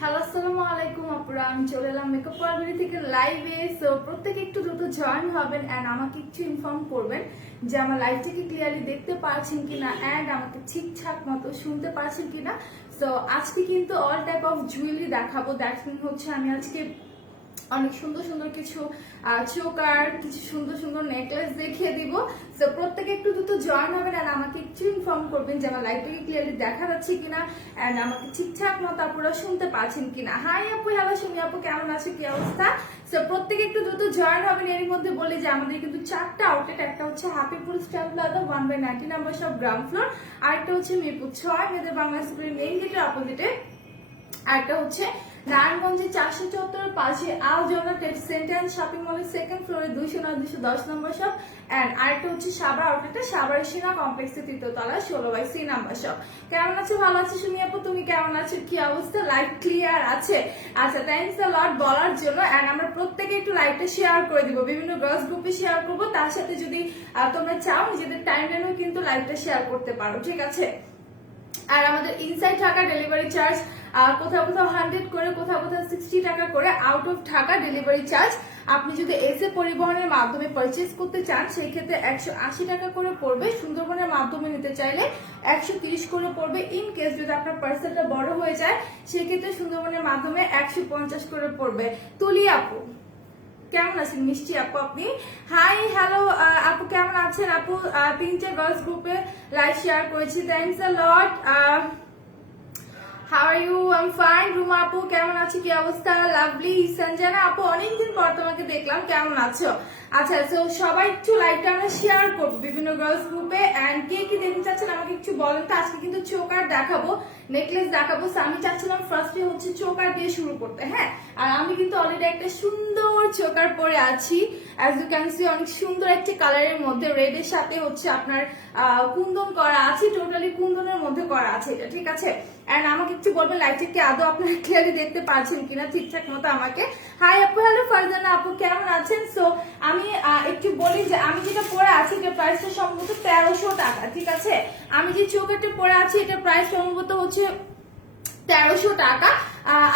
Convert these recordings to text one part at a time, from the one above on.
Hello আসসালামু আলাইকুম আপুরা, আমি চলে এলাম মেকআপ পার্লার থেকে লাইভে। সো প্রত্যেকে একটু দ্রুত জয়েন হবেন অ্যান্ড আমাকে একটু ইনফর্ম করবেন যে আমার লাইভটাকে ক্লিয়ারলি দেখতে পাচ্ছেন কিনা অ্যান্ড আমাকে ঠিকঠাক মতো শুনতে পাচ্ছেন কিনা। সো আজকে কিন্তু অল টাইপ অফ জুয়েলারি দেখাবো। দ্যাট মিন হচ্ছে আমি আজকে অনেক সুন্দর সুন্দর কিছু চোকার, কিছু সুন্দর সুন্দর নেকলেস দেখিয়ে দিব। সো প্রত্যেকে একটু দ্রুত জয়েন হবেন আর আমাকে একটু ইনফর্ম করবেন যে আমার লাইভটাকে ক্লিয়ারলি দেখা যাচ্ছে কিনা এন্ড আমাকে ঠিকঠাক মতো আপনারা শুনতে পাচ্ছেন কিনা। হাই আপু, হ্যালো সুমি আপু, কেমন আছে, কি অবস্থা? সো প্রত্যেকে একটু দ্রুত জয়েন হবেন। এর মধ্যে বলি যে আমাদের কিন্তু 4টা আউটলেট, একটা হচ্ছে হ্যাপিপুর style plaza 1/90 number shop ground floor, আরেকটা হচ্ছে মিরপুর 6 মেয়েদের বাংলা স্কুলের মেইন গেটের অপোজিটে, আরেকটা হচ্ছে নারায়ণগঞ্জের 474 পাশে আল জোনা ট্রেড সেন্টার শপিং মলের সেকেন্ড ফ্লোরে 209-210 নম্বর শপ এন্ড আরেকটা হচ্ছে সাবার আউটলেটে সাবার সিনা কমপ্লেক্সের 3য় তলা 16/C নাম্বার শপ। কেমন আছো? ভালো আছি সুমি আপু, তুমি কেমন আছো, কি অবস্থা? লাইভ ক্লিয়ার আছে? আচ্ছা, থ্যাংকস আ লট বলার জন্য। এন্ড আমরা প্রত্যেকে একটু লাইভটা শেয়ার করে দিব, বিভিন্ন গার্লস গ্রুপে শেয়ার করব, তার সাথে যদি তোমরা চাও নিজেদের টাইম লাইনেও কিন্তু লাইভটা শেয়ার করতে পারো, ঠিক আছে? আর আমাদের ইনসাইড ঢাকা ডেলিভারি চার্জ কোথাও কোথাও 100 করে, কোথাও কোথাও 60 টাকা করে, out of Dhaka delivery charge আপনি যদি এসে পরিবহনের মাধ্যমে পারচেজ করতে চান সেই ক্ষেত্রে 180 টাকা করে পড়বে। সুন্দরবনের মাধ্যমে নিতে চাইলে 130 করে পড়বে। ইন কেস যদি আপনার পার্সেলটা বড় হয়ে যায় সেক্ষেত্রে সুন্দরবনের মাধ্যমে 150 করে পড়বে। তুলি আপু কেমন আছেন? মিষ্টি আপু আপনি? হাই হ্যালো আপু, কেমন আছেন আপু? 3টে গার্লস গ্রুপে লাইভ শেয়ার করেছি, thanks a lot. How are you? I am fine. Ruma আপু কেমন আছে, কি অবস্থা? লাভলি সঞ্জনা আপু, অনেকদিন পর তোমাকে দেখলাম, কেমন আছো? আচ্ছা, তো সবাই একটু লাইভটা আমরা শেয়ার করবো বিভিন্ন গার্লস গ্রুপে এন্ড কে কি দেখতে চাচ্ছেন আমাকে একটু বলেন তো। আজকে কিন্তু চোকার দেখাবো, নেকলেস দেখাবো। আমি চাচ্ছিলাম ফার্স্টে হচ্ছে চোকার দিয়ে শুরু করতে, হ্যাঁ। আর আমি কিন্তু অলরেডি একটা সুন্দর চোকার পরে আছি, অ্যাজ ইউ ক্যান সি, অনেক সুন্দর একটা কালারের মধ্যে রেড এর সাথে হচ্ছে আপনার কুন্দন করা আছে, টোটালি কুন্দনের মধ্যে করা আছে এটা, ঠিক আছে? এন্ড আমাকে একটু বলবেন লাইভটা কি আদৌ আপনারা ক্লিয়ারলি দেখতে পাচ্ছেন কিনা ঠিকঠাক মতো আমাকে। হাই আপু, হ্যালো ফারজানা আপু, কেমন আছেন? সো আমি একটু বলি যে আমি যেটা পরে আছি এটার প্রাইসটা সম্ভবত 1300 টাকা, ঠিক আছে? আমি যে চোকারটা পরে আছি এটার প্রাইস সম্ভবত হচ্ছে 1300 টাকা।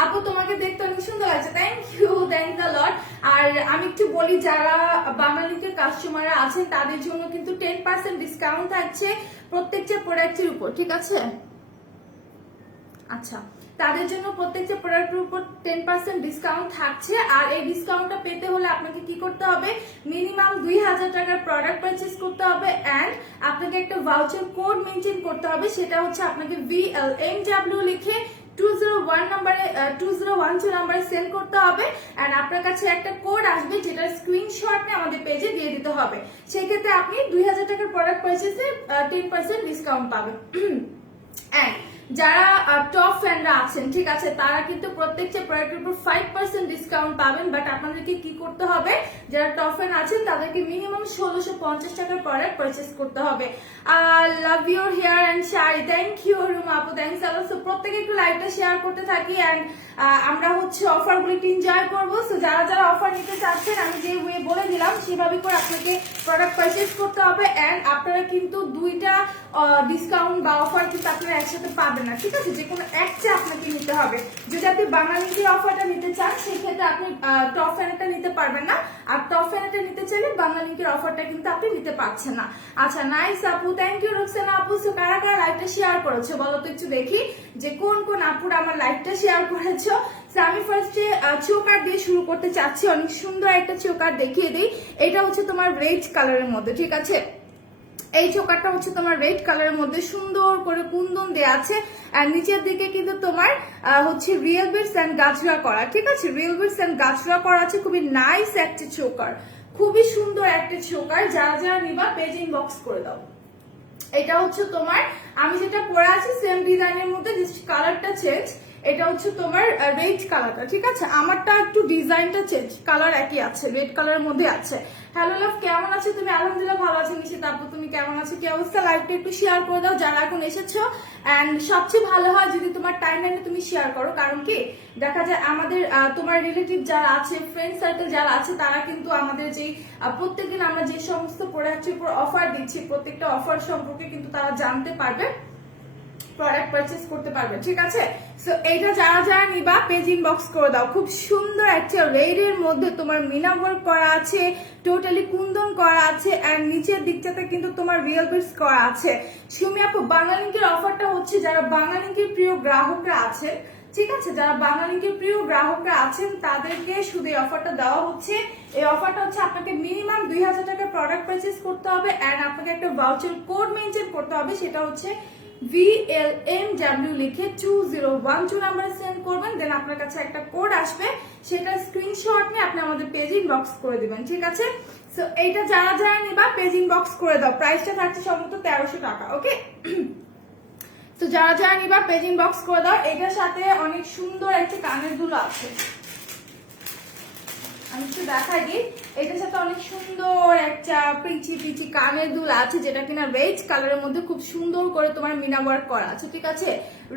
আপু তোমাকে দেখতে অনেক সুন্দর লাগছে, থ্যাংক ইউ, থ্যাংকস আ লট। আর আমি একটু বলি যারা বাংলালিংকের কাস্টমার আছেন তাদের জন্য কিন্তু 10% ডিসকাউন্ট থাকছে প্রত্যেকটা প্রোডাক্টের উপর, ঠিক আছে? আচ্ছা, তাদের জন্য প্রত্যেকটা প্রোডাক্টের উপর 10% ডিসকাউন্ট থাকছে। আর এই ডিসকাউন্টটা পেতে হলে আপনাকে কি করতে হবে? মিনিমাম 2000 টাকার প্রোডাক্ট পারচেজ করতে হবে এন্ড আপনাকে একটা ভাউচার কোড মেনটেন করতে হবে। সেটা হচ্ছে আপনাকে VLMW লিখে 201 নাম্বারে 2012 নাম্বারে সেন্ড করতে হবে এন্ড আপনার কাছে একটা কোড আসবে যেটার স্ক্রিনশট নিয়ে আমাদের পেজে দিয়ে দিতে হবে। সেই ক্ষেত্রে আপনি 2000 টাকার প্রোডাক্ট পারচেজে 10% ডিসকাউন্ট পাবেন। এন্ড যারা টপ ফ্যানরা আছেন, ঠিক আছে, তারা কিন্তু প্রত্যেকটা প্রোডাক্টের উপর 5% ডিসকাউন্ট পাবেন। বাট আপনাদেরকে কি করতে হবে? যারা টপ ফ্যান আছেন তাদেরকে মিনিমাম 1650 টাকার প্রোডাক্ট পারচেজ করতে হবে। Love your hair and sari, thank you Ruma আপু, থ্যাংকস আ লট। সো প্রত্যেকে একটু লাইভটা শেয়ার করতে থাকি এন্ড আমরা হচ্ছে অফারগুলো এনজয় করবো। সো যারা যারা অফার নিতে চাচ্ছেন আমি যে ওয়ে বলে দিলাম সেভাবে করে আপনাকে প্রোডাক্ট পারচেজ করতে হবে এন্ড আপনারা কিন্তু দুইটা ডিসকাউন্ট বা অফার কিন্তু আপনারা একসাথে পাবেন না, ঠিক আছে? যে কোনো একটা আপনাকে নিতে হবে। যদি আপনি বাঙালিকে অফারটা নিতে চান সেক্ষেত্রে আপনি টপ ফ্যানটা নিতে পারবেন না, আর টপ ফ্যানটা নিতে চাইলে বাঙালিকের অফারটা কিন্তু আপনি নিতে পারছেন না। আচ্ছা, নাইস আপু, থ্যাংক ইউ রুকসানা আপু। সো কারা কারা লাইভটা শেয়ার করেছো বলো তো একটু দেখি যে কোন কোন আপুরা আমার লাইভটা শেয়ার করেছো। আমি ফার্স্টে চোকার দিয়ে শুরু করতে চাচ্ছি। অনেক সুন্দর একটা চোকার দেখিয়ে দিই। এটা হচ্ছে তোমার রেড কালারের মধ্যে, ঠিক আছে? এই চোকারটা হচ্ছে তোমার রেড কালারের মধ্যে সুন্দর করে কুন্দন দেয়া আছে আর নিচের দিকে কিন্তু তোমার হচ্ছে রিয়েল বিটস এন্ড গাছরা করা, ঠিক আছে? রিয়েল বিটস এন্ড গাছরা করা আছে। খুবই নাইস একটা চোকার, খুবই সুন্দর একটা চোকার। যারা যারা নিবা পেজ ইনবক্স করে দাও। এটা হচ্ছে তোমার, আমি যেটা পরে আছি সেম ডিজাইনের মধ্যে, জাস্ট কালারটা চেঞ্জ। এটা হচ্ছে তোমার রেড কালারটা, ঠিক আছে? আমারটা একটু ডিজাইনটা চেঞ্জ, কালার একই আছে, রেড কালারের মধ্যে আছে। হ্যালো লাভ, কেমন আছো তুমি? আলহামদুলিল্লাহ ভালো আছি। নিশিত আপু তুমি কেমন আছো, কি অবস্থা? লাইভটা একটু শেয়ার করে দাও যারা এখন এসেছো এন্ড সবচেয়ে ভালো হয় যদি তোমার টাইমলাইনে তুমি শেয়ার করো। কারণ কি দেখা যায় আমাদের তোমার রিলেটিভ যারা আছে, ফ্রেন্ড সার্কেল যারা আছে তারা কিন্তু আমাদের যেই প্রত্যেকদিন আমরা যে সমস্ত প্রোডাক্টের উপর অফার দিচ্ছি প্রত্যেকটা অফার সম্পর্কে কিন্তু তারা জানতে পারবে প্রোডাক্ট পারচেজ করতে পারবে, ঠিক আছে। সো এইটা যারা যারা নিবা পেজ ইনবক্স করে দাও। খুব সুন্দর একটা রেড এর মধ্যে তোমার মিনা ওয়ার্ক করা আছে, টোটালি কুন্দন করা আছে, এন্ড নিচের দিকটাতে কিন্তু তোমার রিয়েল বিটস করা আছে। সুমি আপু, বাংলালিংকের অফারটা হচ্ছে যারা বাংলালিংকের প্রিয় গ্রাহকরা আছেন, ঠিক আছে, যারা বাংলালিংকের প্রিয় গ্রাহকরা আছেন তাদেরকে শুধু এই অফারটা দেওয়া হচ্ছে। এই অফারটা হচ্ছে আপনাকে মিনিমাম 2000 টাকার প্রোডাক্ট পারচেজ করতে হবে এন্ড আপনাকে একটা ভাউচার কোড মেনটেন করতে হবে, সেটা হচ্ছে VLMW লিখে 2012 নাম্বারে সেন্ড করবেন। দেন আপনার কাছে একটা কোড আসবে, সেটা স্ক্রিনশট নিয়ে আপনি আমাদের পেজ ইনবক্স করে দিবেন, ঠিক আছে। সো এইটা যারা যারা নিবা পেজ ইনবক্স করে দাও। প্রাইসটা থাকছে সম্ভবত 1300 টাকা, ওকে। তো যারা যারা নিবা পেজ ইনবক্স করে দাও। এটার সাথে অনেক সুন্দর একটা কানের দুল আছে, আমি একটু দেখাই দিই। এটার সাথে অনেক সুন্দর একটা পিচি পিচি কানের দুল আছে, যেটা কিনা রেড কালারের মধ্যে খুব সুন্দর করে তোমার মিনা ওয়ার্ক করা আছে, ঠিক আছে।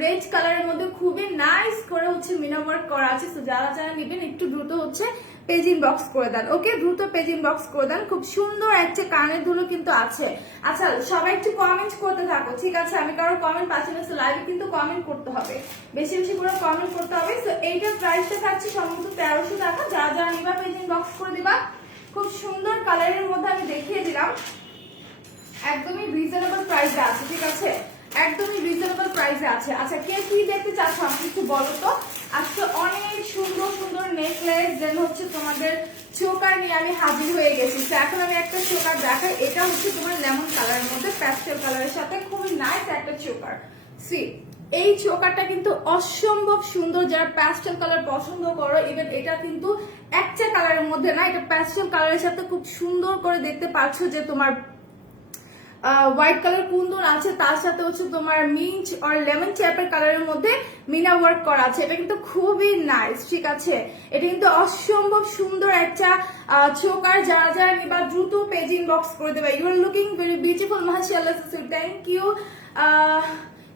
রেড কালারের মধ্যে খুবই নাইস করে হচ্ছে মিনা ওয়ার্ক করা আছে। তো যারা যারা নিবেন একটু দ্রুত হচ্ছে পেজ ইনবক্স করে দেন, ওকে, দ্রুত পেজ ইনবক্স করে দেন। খুব সুন্দর একটা কানের দুলও কিন্তু আছে। আচ্ছা, সবাই একটু কমেন্ট করতে থাকো, ঠিক আছে। আমি কারো কমেন্ট পাচ্ছি না, লাইভে কিন্তু কমেন্ট করতে হবে, বেশি বেশি করে কমেন্ট করতে হবে। তো এইটার প্রাইসটা থাকছে সম্ভবত 1300 টাকা। যারা যারা নিবা পেজ ইনবক্স করে দিবা। খুব সুন্দর কালারের মধ্যে আমি দেখিয়ে দিলাম, একদমই রিজনেবল প্রাইসে আছে, ঠিক আছে, একদমই রিজনেবল প্রাইসে আছে। আচ্ছা, কে কি দেখতে চাচ্ছ আপনি একটু বলো তো। আজকে অনেক সুন্দর সুন্দর নেকলেস দেন হচ্ছে তোমাদের চোকার নিয়ে আমি হাজির হয়ে গেছি। তো এখন আমি একটা চোকার দেখাই। এটা হচ্ছে তোমার লেমন কালারের মধ্যে প্যাস্টেল কালারের সাথে খুবই নাইস একটা চোকার। সি, এই চোকারটা কিন্তু অসম্ভব সুন্দর। যারা প্যাস্টেল কালার পছন্দ করো, ইভেন এটা কিন্তু একটা কালারের মধ্যে না, এটা প্যাস্টেল কালারের সাথে খুব সুন্দর করে দেখতে পাচ্ছ যে তোমার হোয়াইট কালার কুন্দন আছে, তার সাথে হচ্ছে তোমার মিন্ট আর লেমন টাইপের কালারের মধ্যে মিনা ওয়ার্ক করা আছে। এটা কিন্তু খুবই নাইস, ঠিক আছে। এটা কিন্তু অসম্ভব সুন্দর একটা চোকার। যারা যারা নিবা দ্রুত পেজ ইনবক্স করে দেবে। You are looking very beautiful, মাশাআল্লাহ, থ্যাংক ইউ।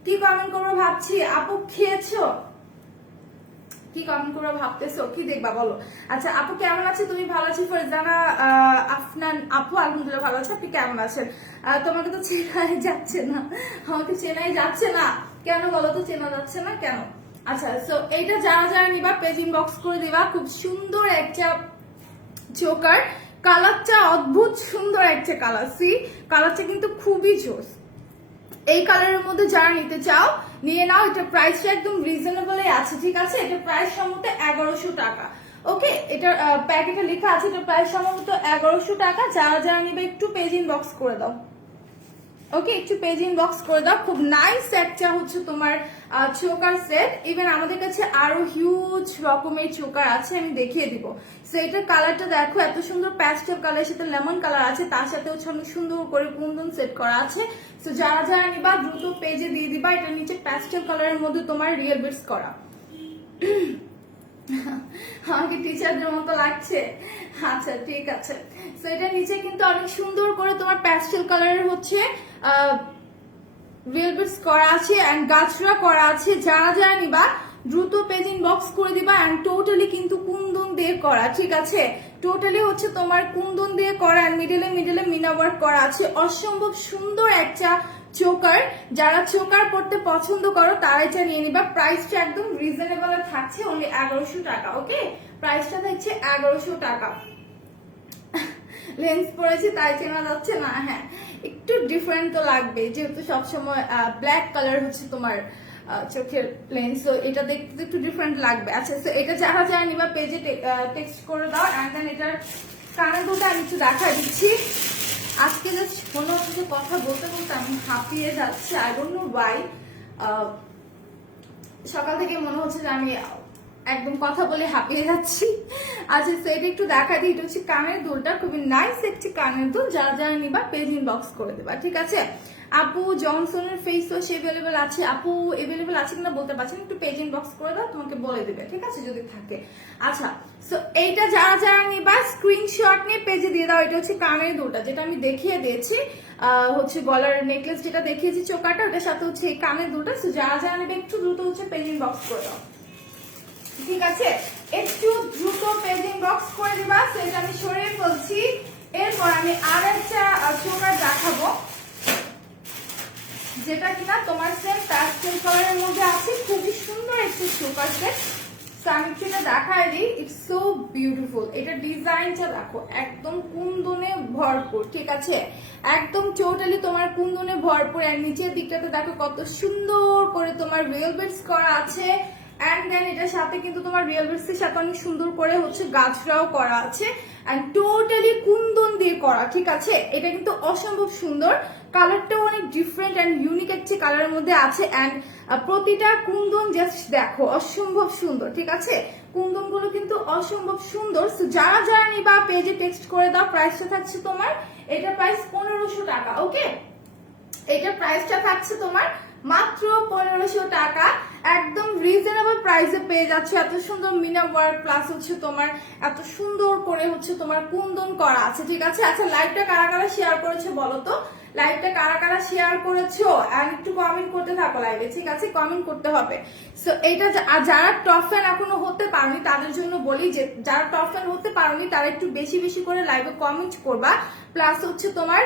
কি কমেন্ট করবো ভাবছি, আপু খেয়েছো, কি কমেন্ট করে ভাবতেছো, কি দেখবা বলো। আচ্ছা, আপু কেমন আছে, তুমি ভালো আছি? ফরজানা আফনান আপু, আলহামদুলিল্লাহ ভালো আছে। আপনি কেমন আছেন? তোমাকে তো চেনাই যাচ্ছে না, আমাকে চেনাই যাচ্ছে না কেন বলো তো, চেনা যাচ্ছে না কেন? আচ্ছা, সো এইটা যারা যারা নিবা পেজ ইনবক্স করে দিবা। খুব সুন্দর একটা চোকার, কালারটা অদ্ভুত সুন্দর একটা কালার। সি, কালারটা কিন্তু খুবই জোস। এই কালারের মধ্যে যারা নিতে চাও নিয়ে নাও। এটা প্রাইসটা একদম রিজনেবল আছে, ঠিক আছে। এটা প্রাইস সম্ভবত 1100 টাকা, ওকে। এটা প্যাকেটে লেখা আছে, এটা প্রাইস সম্ভবত 1100 টাকা। যারা যারা নিবে একটু পেজ ইনবক্স করে দাও, ওকে, একটু পেজ ইনবক্স করে দাও। খুব নাইস একটা হচ্ছে তোমার চোকার সেট। ইভেন আমাদের কাছে আরো হিউজ রকমের চোকার আছে, আমি দেখিয়ে দিব। সো এটার কালারটা দেখো, এত সুন্দর প্যাস্টেল কালারের সাথে লেমন কালার আছে, তার সাথে হচ্ছে অনেক সুন্দর করে কুন্দন সেট করা আছে। সো যারা যারা নিবা দ্রুত পেজে দিয়ে দিবা। এটার নিচে প্যাস্টেল কালারের মধ্যে তোমার রিয়েল বিটস করা। আমাকে টিচারদের মতো লাগছে, আচ্ছা ঠিক আছে। সো এটা নিচে কিন্তু অনেক সুন্দর করে তোমার প্যাস্টেল কালারের হচ্ছে রিয়েল বিটস করা আছে এন্ড গাছরা করা আছে। যারা যারা নিবা দ্রুত পেজ ইনবক্স করে দিবা। এন্ড টোটালি কিন্তু কুন্দন দিয়ে করা, ঠিক আছে, টোটালি হচ্ছে তোমার কুন্দন দিয়ে করা এন্ড মিডলে মিডলে মিনা ওয়ার্ক করা আছে। অসম্ভব সুন্দর একটা চোকার। যারা চোকার পড়তে পছন্দ করো তারা এটা নিয়ে নিবা। প্রাইসটা একদম রিজনেবল থাকছে, অনলি 1100 টাকা, ওকে। প্রাইসটা থাকছে 1100 টাকা। লেন্স পরেছি তাই চেনা যাচ্ছে না, হ্যাঁ একটু ডিফারেন্ট তো লাগবে, যেহেতু সবসময় ব্ল্যাক কালার হচ্ছে তোমার চোখের লেন্স, তো এটা দেখতে একটু ডিফারেন্ট লাগবে। আচ্ছা, তো এটা যারা যারা নিবা পেজে টেক্সট করে দাও। এন্ড দেন এটার কানের দুটো আমি একটু দেখা দিচ্ছি। আজকে জাস্ট মনে হচ্ছে যে কথা বলতে বলতে আমি হাঁপিয়ে যাচ্ছি, আই ডোন্ট নো ওয়াই। সকাল থেকে মনে হচ্ছে যে আমি একদম কথা বলে হাঁপিয়ে যাচ্ছি। আচ্ছা, সেটা একটু দেখা দিই। এটা হচ্ছে কানের দুলটা, খুবই নাইস একটি কানের দুল। যারা যারা নিবা পেজ ইনবক্স করে দেবা, ঠিক আছে। আপু জনসনের ফেস ওয়াশ এভেলেবেল আছে, আপু এভেলেবেল আছে কিনা বলতে পারছেন, একটু পেজ ইনবক্স করে দাও, তোমাকে বলে দেবে, ঠিক আছে, যদি থাকে। আচ্ছা, সো এইটা যারা যারা নিবা স্ক্রিনশট নিয়ে পেজে দিয়ে দাও। এটা হচ্ছে কানের দুলটা, যেটা আমি দেখিয়ে দিয়েছি, হচ্ছে গলার নেকলেস যেটা দেখিয়েছি চোকাটা, ওটার সাথে হচ্ছে এই কানের দুলটা। সো যারা যারা নিবে একটু দ্রুত হচ্ছে পেজ ইনবক্স করে দাও, ঠিক আছে, একটু দ্রুত পেজ ইনবক্স করে দিবা। সেটা আমি সরিয়ে ফেলছি। এরপর আমি আর একটা চোকার দেখাবো, যেটা কিনা তোমার সেম প্যাস্টেল কালারের মধ্যে আছে। খুবই সুন্দর একটা চোকার সেট। আমি দেখাই দিই, ইটস সো বিউটিফুল। এটা ডিজাইনটা দেখো, একদম কুন্দনে ভরপুর, ঠিক আছে, একদম টোটালি তোমার কুন্দনে ভরপুর। আর নিচের দিকটাতে দেখো কত সুন্দর করে তোমার রিয়েল বিটস করা আছে। এন্ড দেন এটার সাথে কিন্তু তোমার রিয়েল বিটস এর সাথে অনেক সুন্দর করে হচ্ছে গাছরাও করা আছে, এন্ড টোটালি কুন্দন দিয়ে করা, ঠিক আছে। এটা কিন্তু অসম্ভব সুন্দর, কালারটাও অনেক ডিফারেন্ট এন্ড ইউনিক একটি কালারের মধ্যে আছে। এন্ড প্রতিটা কুন্দন জাস্ট দেখো অসম্ভব সুন্দর, ঠিক আছে। কুন্দন গুলো কিন্তু অসম্ভব সুন্দর। যারা যারা নিবা পেজে টেক্সট করে দাও। প্রাইসটা থাকছে তোমার, এটা প্রাইস 1500 টাকা। ওকে, এটা প্রাইসটা থাকছে তোমার মাত্র 1500 টাকা। একদম রিজনেবল প্রাইসে পেয়ে যাচ্ছে। এত সুন্দর মিনা ওয়ার্ক প্লাস হচ্ছে তোমার এত সুন্দর করে হচ্ছে তোমার কুন্দন করা আছে, ঠিক আছে। আচ্ছা, লাইভটা কারা কারা শেয়ার করেছে বলো তো, লাইভটা কারা কারা শেয়ার করেছো, আর একটু কমেন্ট করতে থাকো লাইভে, ঠিক আছে, কমেন্ট করতে হবে। সো এটা যারা টপ ফ্যান এখনো হতে পারোনি তাদের জন্য বলি যে যারা টপ ফ্যান হতে পারোনি তারা একটু বেশি বেশি করে লাইভে কমেন্ট করবা, প্লাস হচ্ছে তোমার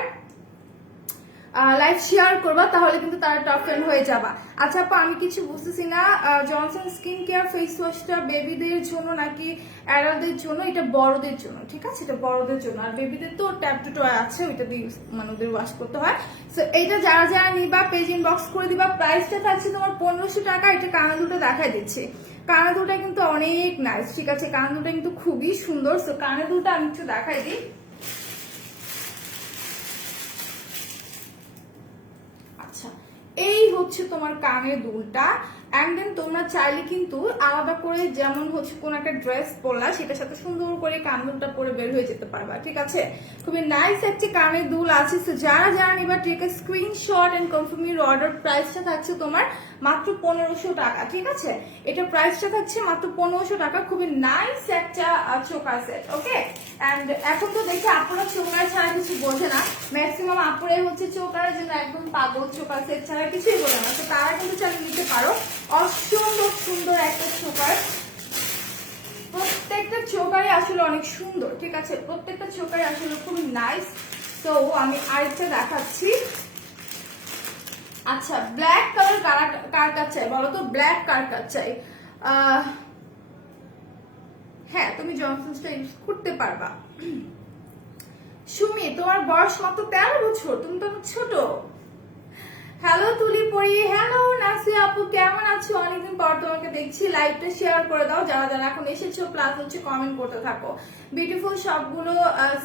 লাইভ শেয়ার করবা, তাহলে কিন্তু তারা টপ ফ্যান হয়ে যাবা। আচ্ছা আপা, আমি কিছু বুঝতেছি না, জনসন স্কিন কেয়ার ফেস ওয়াশটা বেবিদের জন্য নাকি অ্যাডাল্টদের জন্য? এটা বড়দের জন্য, ঠিক আছে, এটা বড়দের জন্য। আর বেবিদের তো ট্যাপ টু টয় আছে, ওইটা দিয়ে মানে ওদের ওয়াশ করতে হয়। সো এইটা যারা যারা নিবা পেজ ইনবক্স করে দিবা। প্রাইসটা থাকছে তোমার 1500 টাকা। এটা কানা দুটো দেখাই দিচ্ছে, কানা দুটা কিন্তু অনেক নাইস, ঠিক আছে, কানা দুটা কিন্তু খুবই সুন্দর। সো কানা দুটা আমি একটু দেখাই দিই। আচ্ছা, এই হচ্ছে তোমার কানের দুলটা। এন্ড দেন তোমরা চাইলে কিন্তু আলাদা করে যেমন হচ্ছে কোন একটা ড্রেস পরলা সেটার সাথে সুন্দর করে কান দুলটা পরে বের হয়ে যেতে পারবা, ঠিক আছে। খুবই নাইস একটি কানের দুল আছে। যারা যারা নিবা take a screenshot and confirm your order. প্রাইসটা থাকছে তোমার মাত্র 1500 টাকা, ঠিক আছে। এটা প্রাইসটা থাকছে মাত্র 1500 টাকা। খুবই নাইস একটা চোকার সেট। ওকে, এন্ড এখন তো দেখি আপনারা চোকার ছাড়া কিছু বোঝে না। ম্যাক্সিমাম আপুরাই হচ্ছে চোকারের জন্য একদম পাগল, চোকার সেট ছাড়া কিছুই বোঝে না। তো তারা কিন্তু চালিয়ে নিতে পারো। অসম্ভব সুন্দর একটা চোকার, প্রত্যেকটা চোকারই আসলে অনেক সুন্দর, ঠিক আছে, প্রত্যেকটা চোকারই আসলে খুব নাইস। তো আমি আরেকটা দেখাচ্ছি। আচ্ছা, ব্ল্যাক কালার কার কার চাই বলো তো, ব্ল্যাক কার কার চাই? হ্যাঁ, তুমি জনসনসটা ইউজ করতে পারবা। সুমি, তোমার বয়স মাত্র 13 বছর, তুমি তো ছোট। হ্যালো তুলি পরি, হ্যালো নাসি আপু, কেমন আছো? অনেকদিন পর তোমাকে দেখছি। লাইভটা শেয়ার করে দাও যারা যারা এখন এসেছো, প্লাস হচ্ছে কমেন্ট করতে থাকো। বিউটিফুল সবগুলো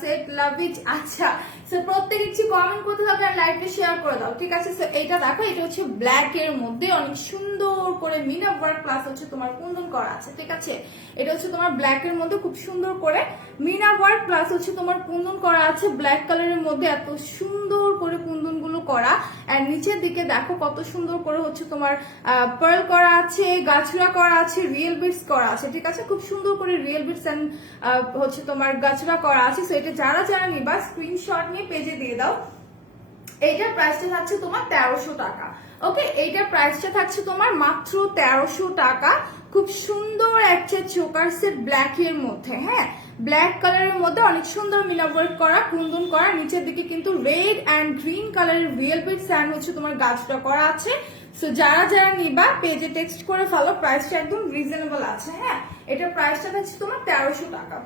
সেট, লাভ ইট। আচ্ছা, সো প্রত্যেকে কিছু কমেন্ট করতে থাকো আর লাইভটা শেয়ার করে দাও, ঠিক আছে। সো এইটা দেখো, এটা হচ্ছে ব্ল্যাক এর মধ্যে অনেক সুন্দর করে মিনা ওয়ার্ক প্লাস হচ্ছে তোমার কুন্দন করা আছে, ঠিক আছে। এটা হচ্ছে তোমার ব্ল্যাক এর মধ্যে খুব সুন্দর করে মিনা ওয়ার্ক প্লাস হচ্ছে তোমার কুন্দন করা আছে। ব্ল্যাক কালারের মধ্যে এত সুন্দর করে কুন্দন গুলো করা। আর নিচের দিকে দেখো কত সুন্দর করে হচ্ছে তোমার পার্ল করা আছে, গাছরা করা আছে, রিয়েল বিটস করা আছে, ঠিক আছে। খুব সুন্দর করে রিয়েল বিটস এন্ড হচ্ছে তোমার গাছরা করা আছে। সো এটা যারা যারা নিবা স্ক্রিনশট নিয়ে পেজে দিয়ে দাও। এইটার প্রাইসটা থাকছে তোমার 1300 টাকা। ওকে, এইটার প্রাইসটা থাকছে তোমার মাত্র 1300 টাকা। খুব সুন্দর একটা চোকার সেট ব্ল্যাক এর মধ্যে, হ্যাঁ, ব্ল্যাক কালারের মধ্যে অনেক সুন্দর মিনা ওয়ার্ক করা, কুন্দন করা। নিচের দিকে কিন্তু রেড এন্ড গ্রিন কালারের রিয়েল বিটস এন্ড হচ্ছে তোমার গাছটা করা আছে। সো যারা যারা নিবা পেজে টেক্সট করে ফেলো। প্রাইসটা একদম রিজনেবল আছে, হ্যাঁ। এটার প্রাইসটা থাকছে তোমার 1300 টাকা।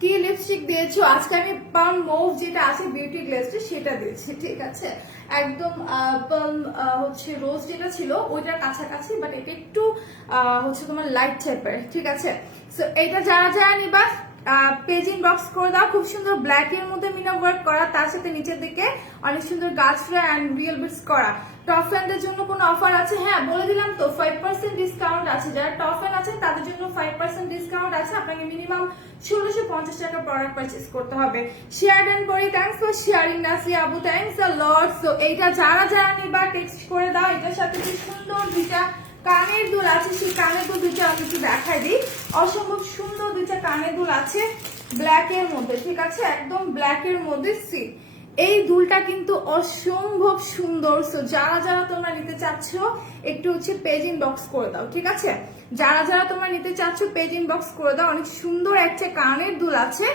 কি লিপস্টিক দিয়েছো? আজকে আমি পার্ল মুভ যেটা আছে বিউটি গ্লেজটা সেটা দিয়েছি, ঠিক আছে। একদম পার্ল হচ্ছে রোজ যেটা ছিল ওইটার কাছাকাছি, বাট এটা একটু হচ্ছে তোমার লাইট টাইপের, ঠিক আছে। সো এটা যারা যারা নিবা পেজ ইনবক্স করে দাও। খুব সুন্দর ব্ল্যাক এর মধ্যে মিনা ওয়ার্ক করা, তার সাথে নিচের দিকে অনেক সুন্দর গাছরা এন্ড রিয়েল বিটস করা। টপ ফ্যানদের জন্য কোনো অফার আছে? হ্যাঁ, বলে দিলাম তো, 5% ডিসকাউন্ট আছে। যারা টপ ফ্যান আছেন তাদের জন্য 5% ডিসকাউন্ট আছে। আপনাকে মিনিমাম 1650 টাকা প্রোডাক্ট পারচেজ করতে হবে। শেয়ার এন্ড করি, থ্যাঙ্কস ফর শেয়ারিং নাসি আবু, থ্যাঙ্কস আ লট। সো এইটা যারা যারা নিবা টেক্সট করে দাও। এটার সাথে কি সুন্দর দুইটা কানের দুল আছে, সেই কানের দুল দুইটা আমি একটু দেখাই দিই। অসম্ভব সুন্দর দুইটা কানের দুল আছে ব্ল্যাক এর মধ্যে, ঠিক আছে, একদম ব্ল্যাক এর মধ্যে। সি এই দুলটা কিন্তু অসম্ভব সুন্দর। সো যারা যারা তোমরা নিতে চাচ্ছ একটু হচ্ছে পেজ ইনবক্স করে দাও, ঠিক আছে? যারা যারা তোমরা নিতে চাচ্ছ পেজ ইনবক্স করে দাও। অনেক সুন্দর একটা কানের দুল আছে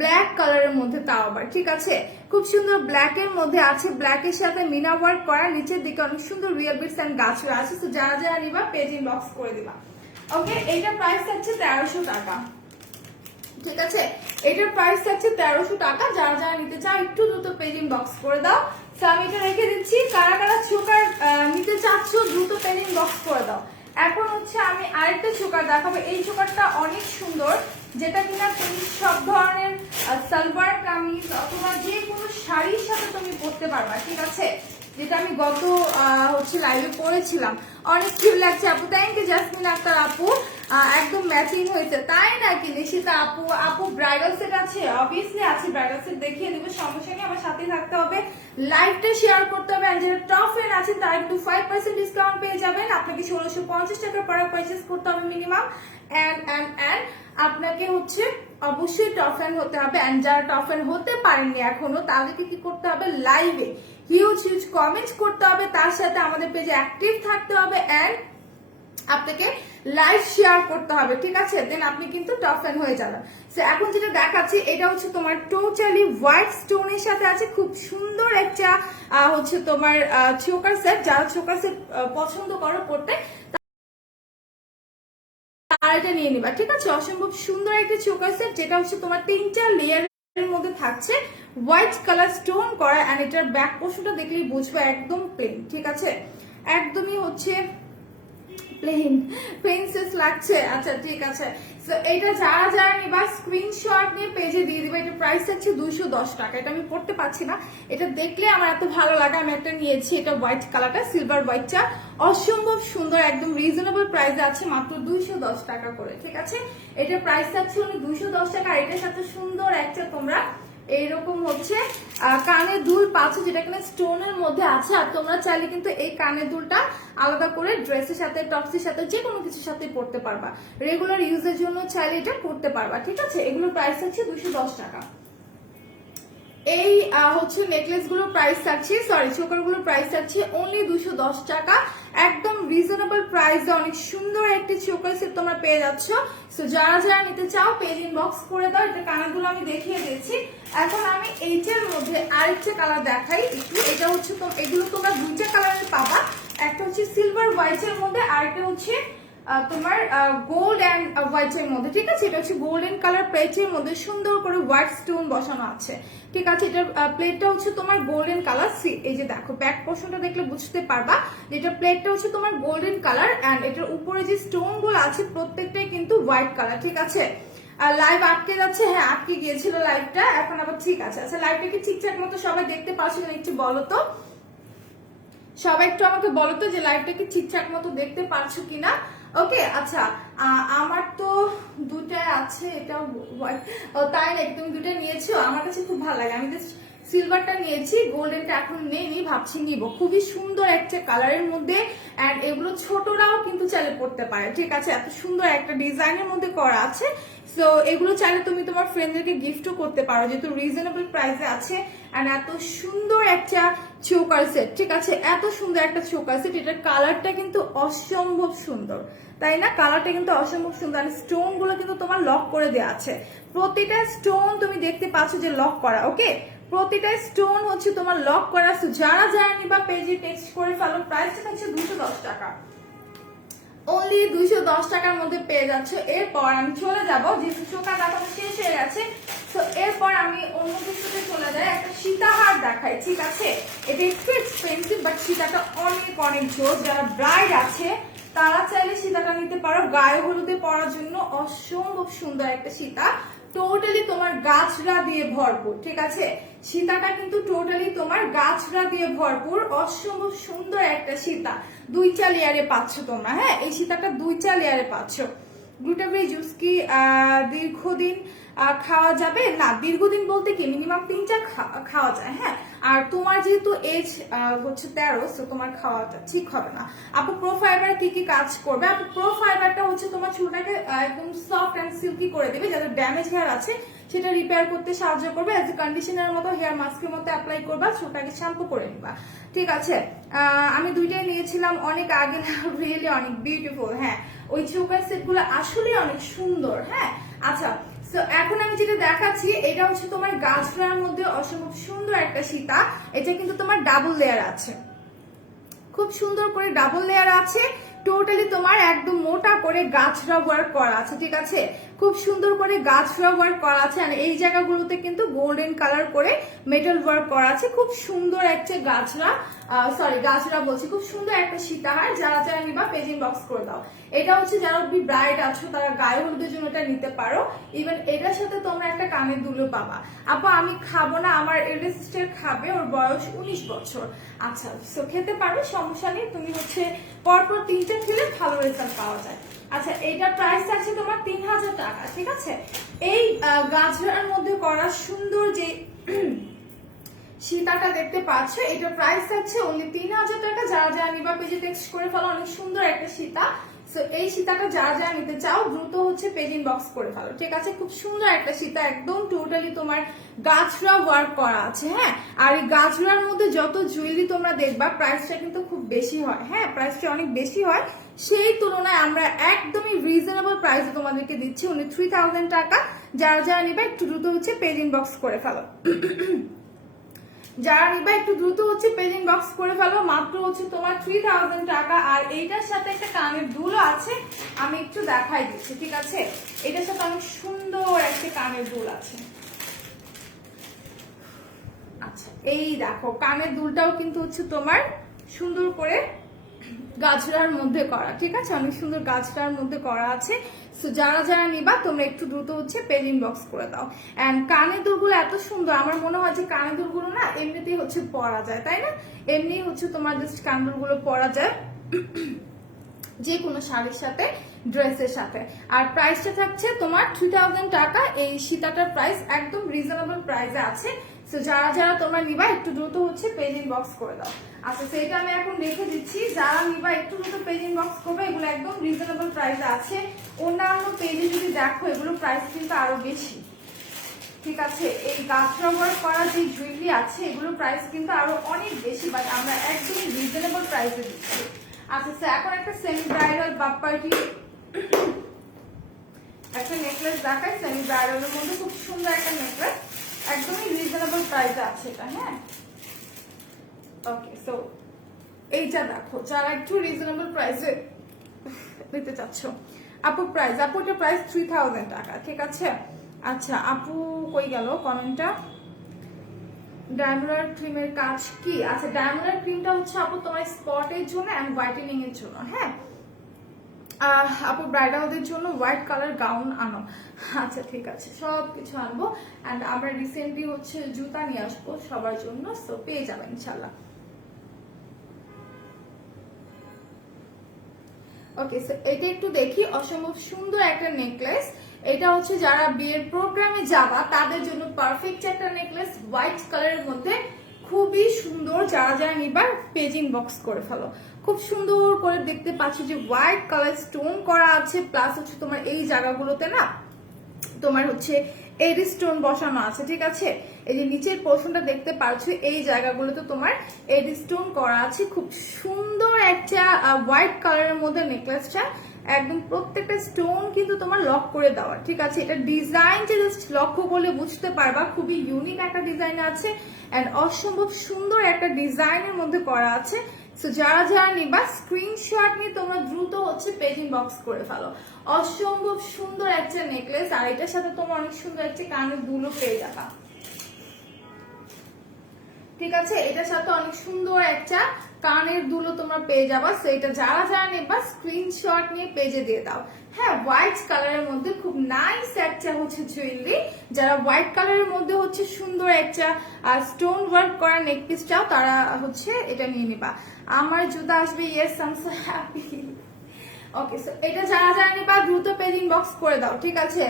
ব্ল্যাক কালারের মধ্যে, তাও আবার ঠিক আছে, খুব সুন্দর ব্ল্যাক এর মধ্যে আছে, ব্ল্যাক এর সাথে মিনা ওয়ার্ক করা, নিচের দিকে অনেক সুন্দর রিয়েল বিটস এন্ড গাছ আছে। তো যারা যারা নিবা পেজ ইনবক্স করে দিবা। ওকে, এইটার প্রাইস থাকছে 1300 টাকা, ঠিক আছে? এটার প্রাইস থাকছে 1300 টাকা। যারা যারা নিতে চাও একটু দ্রুত পেজ ইনবক্স করে দাও। সো আমি এটা রেখে দিচ্ছি। কারা কারা চোকার নিতে চাচ্ছ দ্রুত পেজ ইনবক্স করে দাও। এখন হচ্ছে আমি আরেকটা চোকার দেখাবো। এই চোকারটা অনেক সুন্দর, যেটা কিনা তুমি সব ধরনের সালোয়ার কামিজ অথবা যে কোনো শাড়ির সাথে তুমি পরতে পারবা, ঠিক আছে? যেটা আমি গত হচ্ছে লাইভে পরেছিলাম। অনেক কিউট লাগছে আপু, থ্যাংক ইউ জাসমিন আক্তার আপু, একদম ম্যাচিং হয়েছে। তাই নাকি নিশিতা আপু? আপু ব্রাইডাল সেট আছে? অবভিয়াসলি আছে, ব্রাইডাল সেট দেখিয়ে দেবো, সমস্যা নেই। আমার সাথে থাকতে হবে, লাইভটা শেয়ার করতে হবে। আর যারা টপ ফ্রেন্ড আছেন তারা একটু 5% ডিসকাউন্ট পেয়ে যাবেন। আপনাকে 1650 টাকার প্রোডাক্ট পারচেজ করতে হবে মিনিমাম। এন্ড আপনাকে হচ্ছে অবশ্যই টপ ফ্যান হতে হবে। এন্ড যারা টপ ফ্যান হতে পারেননি এখনো, তাদেরকে কি করতে হবে? লাইভে হিউজ হিউজ কমেন্টস করতে হবে, তার সাথে আমাদের পেজে অ্যাক্টিভ থাকতে হবে, এন্ড আপনাকে লাইভ শেয়ার করতে হবে, ঠিক আছে? দেন আপনি কিন্তু টপ ফ্যান হয়ে যাবেন। সো এখন যেটা দেখাচ্ছি এটা হচ্ছে তোমার টোটালি হোয়াইট স্টোনের সাথে আছে, খুব সুন্দর একটা হচ্ছে তোমার চোকার সেট। যারা চোকার সেট পছন্দ করো পড়তে, তারা এটা নিয়ে নিবা, ঠিক আছে? অসম্ভব সুন্দর একটা চোকার সেট, যেটা হচ্ছে তোমার 3টা লেয়ারের মধ্যে থাকছে, হোয়াইট কালার স্টোন করা। এন্ড এটার ব্যাক পোর্শনটা দেখলেই বুঝবে একদম প্লেন, ঠিক আছে? একদমই হচ্ছে প্লেন প্রিন্সেস লাগছে। আচ্ছা ঠিক আছে। সো এটা যারা যারা নিবা স্ক্রিনশট নিয়ে পেজে দিয়ে দিবা। এটা প্রাইস আছে 210 টাকা। এটা আমি পড়তে পারছি না, এটা দেখলে আমার এত ভালো লাগে, আমি একটা নিয়েছি। এটা হোয়াইট কালারটা, সিলভার হোয়াইটটা অসম্ভব সুন্দর, একদম রিজনেবল প্রাইসে আছে, মাত্র 210 টাকা করে, ঠিক আছে? এটার প্রাইস আছে 210 টাকা। আর এটার সাথে সুন্দর একটা তোমরা এইরকম হচ্ছে কানের দুল পাচ্ছ, যেটা কিনা স্টোনের মধ্যে আছে। আর তোমরা চাইলে কিন্তু এই কানের দুলটা আলাদা করে ড্রেসের সাথে, টপসের সাথে, যে কোনো কিছুর সাথে পরতে পারবা। রেগুলার ইউজের জন্য চাইলে এটা করতে পারবা, ঠিক আছে? এগুলোর প্রাইস আছে 210 টাকা। এই হচ্ছে নেকলেস গুলোর প্রাইস থাকছে, সরি চোকার গুলোর প্রাইস থাকছে অনলি 210 টাকা। একদম রিজনেবল প্রাইসে অনেক সুন্দর একটি চোকার সেট তোমরা পেয়ে যাচ্ছ। সো যারা যারা নিতে চাও পেজ ইনবক্স করে দাও। এটা কানারগুলো আমি দেখিয়ে দিয়েছি। এখন আমি এইটার মধ্যে আরেকটা কালার দেখাই একটু। এটা হচ্ছে এগুলো তোমরা দুইটা কালারের পাবা, একটা হচ্ছে সিলভার হোয়াইটের মধ্যে, আরেকটা হচ্ছে তোমার গোল্ড এন্ড হোয়াইট এর মধ্যে, ঠিক আছে? এটা হচ্ছে গোল্ডেন কালার প্লেটের মধ্যে সুন্দর করে হোয়াইট স্টোন বসানো আছে, ঠিক আছে? এটার প্লেটটা হচ্ছে তোমার গোল্ডেন কালার। এই যে দেখো ব্যাক পোর্শনটা দেখলে বুঝতে পারবা যেটা প্লেটটা হচ্ছে তোমার গোল্ডেন কালার, এন্ড এটার উপরে যে স্টোন গুলো আছে প্রত্যেকটাই কিন্তু হোয়াইট কালার, ঠিক আছে? লাইভ আটকে যাচ্ছে, হ্যাঁ আটকে গিয়েছিল লাইভটা, এখন আবার ঠিক আছে। আচ্ছা লাইভটা কি ঠিকঠাক মতো সবাই দেখতে পাচ্ছেন? একটু বলো তো, সবাই একটু আমাকে বলো তো যে লাইভটা কি ঠিকঠাক মতো দেখতে পারছো কিনা। ওকে আচ্ছা, আমার তো দুটা আছে, এটা তাই নাকি? তুমি দুটা নিয়েছো? আমার কাছে খুব ভালো লাগে। আমি জাস্ট সিলভারটা নিয়েছি, গোল্ডেনটা এখন নেই, ভাবছি নিব। খুবই সুন্দর একটা কালারের মধ্যে, এন্ড এগুলো ছোটরাও কিন্তু চাইলে পড়তে পারে, ঠিক আছে? এত সুন্দর একটা ডিজাইনের মধ্যে করা আছে। সো এগুলো চাইলে তুমি তোমার ফ্রেন্ডদেরকে গিফটও করতে পারো, যেহেতু রিজনেবল প্রাইসে আছে। এন্ড এত সুন্দর একটা চোকার সেট, ঠিক আছে? এত সুন্দর একটা চোকার সেট, এটার কালারটা কিন্তু অসম্ভব সুন্দর, তাই না? কালারটা কিন্তু অসম্ভব সুন্দর। আর স্টোন গুলো কিন্তু তোমার লক করে দেওয়া আছে, প্রতিটা স্টোন তুমি দেখতে পাচ্ছ যে লক করা। ওকে, প্রতিটা স্টোন হচ্ছে তোমার লক করা। যারা যারা নিবা পেজে টেক্সট করে ফেলো। প্রাইসটা হচ্ছে 210 টাকা, অনলি 210 টাকার মধ্যে পেয়ে যাচ্ছ। এরপর আমি চলে যাবো, যেহেতু চোখা দেখানো শেষ হয়ে গেছে, তো এরপর আমি অন্য কিছুতে চলে যাই। একটা সীতাহার দেখাই, ঠিক আছে? এটা একটু এক্সপেন্সিভ, বাট সীতাটা অনেক অনেক জোর। যারা ব্রাইড আছে তারা চাইলে সীতাটা নিতে পারো, গায়ে হলুদে পরার জন্য অসম্ভব সুন্দর একটা সীতা। টোটালি তোমার গাছরা দিয়ে ভরপুর, ঠিক আছে? সীতাটা কিন্তু টোটালি তোমার গাছরা দিয়ে ভরপুর, অসম্ভব সুন্দর একটা সীতা। 2টা লেয়ারে পাচ্ছ তোমরা, হ্যাঁ? এই সীতাটা 2টা লেয়ারে পাচ্ছ। গ্লুটাভি জুস কি দীর্ঘদিন খাওয়া যাবে? না, দীর্ঘদিন বলতে কি মিনিমাম 3টা খাওয়া যায়, হ্যাঁ? আর তোমার যেহেতু এজ হচ্ছে 13, তো তোমার খাওয়াটা ঠিক হবে না। আপু প্রো ফাইবার কি কি কাজ করবে? আপু প্রো ফাইবার প্রোডাক্টটা হচ্ছে তোমার চুলটাকে একদম সফট এন্ড সিল্কি করে দেবে, যাদের ড্যামেজ হেয়ার আছে সেটা রিপেয়ার করতে সাহায্য করবে। অ্যাজ এ কন্ডিশনার মতো হেয়ার মাস্কের মতো অ্যাপ্লাই করবা, চুলটাকে শ্যাম্পু করে নিবা। ঠিক আছে, আমি দুইটাই নিয়েছিলাম অনেক আগে, রিয়েলি অনেক বিউটিফুল। হ্যাঁ, ওই চৌকার সেট গুলো আসলে অনেক সুন্দর। হ্যাঁ, আচ্ছা, তো এখন আমি যেটা দেখাচ্ছি এটা হচ্ছে তোমার গাছড়ার মধ্যে অসম্ভব সুন্দর একটা সীতা। এটা কিন্তু তোমার ডাবল লেয়ার আছে, খুব সুন্দর করে ডাবল লেয়ার আছে। টোটালি তোমার একদম মোটা করে গাছড়া ওয়ার্ক করা আছে। ঠিক আছে, খুব সুন্দর করে গাছড়া ওয়ার্ক করা আছে। আর এই জায়গাগুলোতে কিন্তু গোল্ডেন কালার করে মেটাল ওয়ার্ক করা আছে। খুব সুন্দর একটা গাছড়া বলছি, খুব সুন্দর একটা সীতাহার। যারা যারা নিবা পেজ ইনবক্স করে দাও। এটা হচ্ছে যারা ব্রাইড আছো তারা গায়ে হলুদের জন্য এটা নিতে পারো। ইভেন এটার সাথে তোমরা একটা কানের দুলও পাবা। আপা আমি খাবো না, আমার এল্ডার সিস্টার খাবে, ওর বয়স 19 বছর। আচ্ছা, সো খেতে পারো, সমস্যা নেই। তুমি হচ্ছে পরপর 3টা খেলে ভালো রেজাল্ট পাওয়া যায়। আচ্ছা, এইটার প্রাইস আছে তোমার 3000 টাকা। ঠিক আছে, এই গাজরার মধ্যে করা সুন্দর যে সীতাটা দেখতে পাচ্ছ, এটার প্রাইস আছে অনলি 3000 টাকা। যারা যারা নিবা পেজে টেক্সট করে ফেলো, অনেক সুন্দর একটা সীতা। সো এই সীতাটা যারা যারা নিতে চাও দ্রুত হচ্ছে পেজ ইনবক্স করে ফেলো। ঠিক আছে, খুব সুন্দর একটা সীতা, একদম টোটালি তোমার গাছরা ওয়ার্ক করা আছে। হ্যাঁ, আর এই গাছরার মধ্যে যত জুয়েলারি তোমরা দেখবা প্রাইসটা কিন্তু খুব বেশি হয়। হ্যাঁ, প্রাইসটা অনেক বেশি হয়, সেই তুলনায় আমরা একদমই রিজনেবল প্রাইসে তোমাদেরকে দিচ্ছি অনলি 3000 টাকা। যারা যারা নিবা একটু দ্রুত হচ্ছে পেজ ইনবক্স করে ফেলো। যারা নিবা একটু দ্রুত হচ্ছে পেজ ইনবক্স করে ফেলো। মাত্র হচ্ছে তোমার 3000 টাকা। আর এইটার সাথে একটা কানের দুলও আছে, আমি একটু দেখাই দিচ্ছি। ঠিক আছে, এটার সাথে অনেক সুন্দর একটা কানের দুল আছে। আচ্ছা, এই দেখো কানের দুলটাও কিন্তু হচ্ছে তোমার সুন্দর করে গাছড়ার মধ্যে করা। ঠিক আছে, অনেক সুন্দর গাছড়ার মধ্যে করা আছে। সো যারা যারা নিবা তোমরা একটু দ্রুত হচ্ছে পেজ ইনবক্স করে দাও। এন্ড কানের দুলগুলো এত সুন্দর, আমার মনে হয় যে কানের দুলগুলো না এমনিতেই হচ্ছে পরা যায়, তাই না? এমনি হচ্ছে তোমার জাস্ট কানের দুলগুলো পরা যায় যে কোনো শাড়ির সাথে, ড্রেসের সাথে। আর প্রাইসটা থাকছে তোমার 3000 টাকা। এই সীতাটার প্রাইস একদম রিজনেবল প্রাইসে আছে। সো যারা যারা তোমরা নিবা একটু দ্রুত হচ্ছে পেজ ইনবক্স করে দাও। আচ্ছা, সেটা আমি এখন রেখে দিচ্ছি। যারা নিবা একটু দ্রুত পেজ ইনবক্স করবে, এগুলো একদম রিজনেবল প্রাইসে আছে। অন্যান্য পেজে যদি দেখো এগুলো প্রাইস কিন্তু আরো বেশি। ঠিক আছে, এই গাছরা ওয়ার্ক করা যে জুয়েলারি আছে এগুলো প্রাইস কিন্তু আরো অনেক বেশি, বাট আমরা একদম রিজনেবল প্রাইসে দিচ্ছি। আচ্ছা, এখন একটা সেমি ব্রাইডাল বাপ পার্টি একটা নেকলেস দেখাই। সেমি ব্রাইডালের মধ্যে খুব সুন্দর একটা নেকলেস, একদমই রিজনেবল প্রাইসে আছে এটা। হ্যাঁ, ওকে, সো এইটা দেখো যারা একটু রিজনেবল প্রাইসে নিতে চাচ্ছ। আপু প্রাইস, আপু এটা প্রাইস 3000 টাকা। ঠিক আছে, আচ্ছা আপু কই গেল কমেন্টটা? ডায়মন্ড ক্রিমের কাজ কি? আচ্ছা, ডায়মন্ড ক্রিমটা হচ্ছে আপু তোমার স্পটের জন্য এন্ড হোয়াইটেনিং এর জন্য। হ্যাঁ, আপু ব্রাইডালদের জন্য হোয়াইট কালার গাউন আনো। আচ্ছা ঠিক আছে, সবকিছু আনবো। এন্ড আমরা রিসেন্টলি হচ্ছে জুতা নিয়ে আসবো সবার জন্য, সো পেয়ে যাবেন ইনশাল্লাহ। ওকে, সো এটা একটু দেখি। অসম্ভব সুন্দর একটা নেকলেস। এটা হচ্ছে যারা বিয়ের প্রোগ্রামে যাবা তাদের জন্য পারফেক্ট একটা নেকলেস, হোয়াইট কালারের মধ্যে খুবই সুন্দর। যারা যারা নিবার পেজ ইনবক্স করে ফেলো। খুব সুন্দর করে দেখতে পাচ্ছি যে হোয়াইট কালার স্টোন করা আছে, প্লাস হচ্ছে তোমার এই জায়গাগুলোতে না তোমার হচ্ছে এডি স্টোন বসানো আছে। ঠিক আছে, এই যে নিচের পোর্শনটা দেখতে পাচ্ছ, এই জায়গাগুলোতে তোমার এডি স্টোন করা আছে। খুব সুন্দর একটা হোয়াইট কালারের মধ্যে নেকলেসটা, একদম প্রত্যেকটা স্টোন কিন্তু তোমার লক করে দেওয়া। ঠিক আছে, এটা ডিজাইনটা জাস্ট লক্ষ্য করলে বুঝতে পারবা, খুবই ইউনিক একটা ডিজাইন আছে এন্ড অসম্ভব সুন্দর একটা ডিজাইনের মধ্যে করা আছে। সো যারা যারা নিবা স্ক্রিনশট নিয়ে তোমরা দ্রুত হচ্ছে পেজ ইনবক্স করে ফেলো। অসম্ভব সুন্দর একটা নেকলেস, আর এটার সাথে তোমরা অনেক সুন্দর একটা কানের দুলও পেয়ে যাবা। ঠিক আছে, এটার সাথে অনেক সুন্দর একটা কানের দুলও তোমরা পেয়ে যাবা। সো এটা যারা যারা নেবা স্ক্রিনশট নিয়ে পেজে দিয়ে দাও। হ্যাঁ, হোয়াইট কালারের মধ্যে খুব নাইস একটা হচ্ছে জুয়েলারি। যারা হোয়াইট কালারের মধ্যে হচ্ছে সুন্দর একটা স্টোন ওয়ার্ক করা নেকপিস চাও তারা হচ্ছে এটা নিয়ে নিবা। আমার জুতা আসবে, yes I am so happy. Okay, so এটা যারা যারা নিবা দ্রুত পেজ ইনবক্স করে দাও, ঠিক আছে।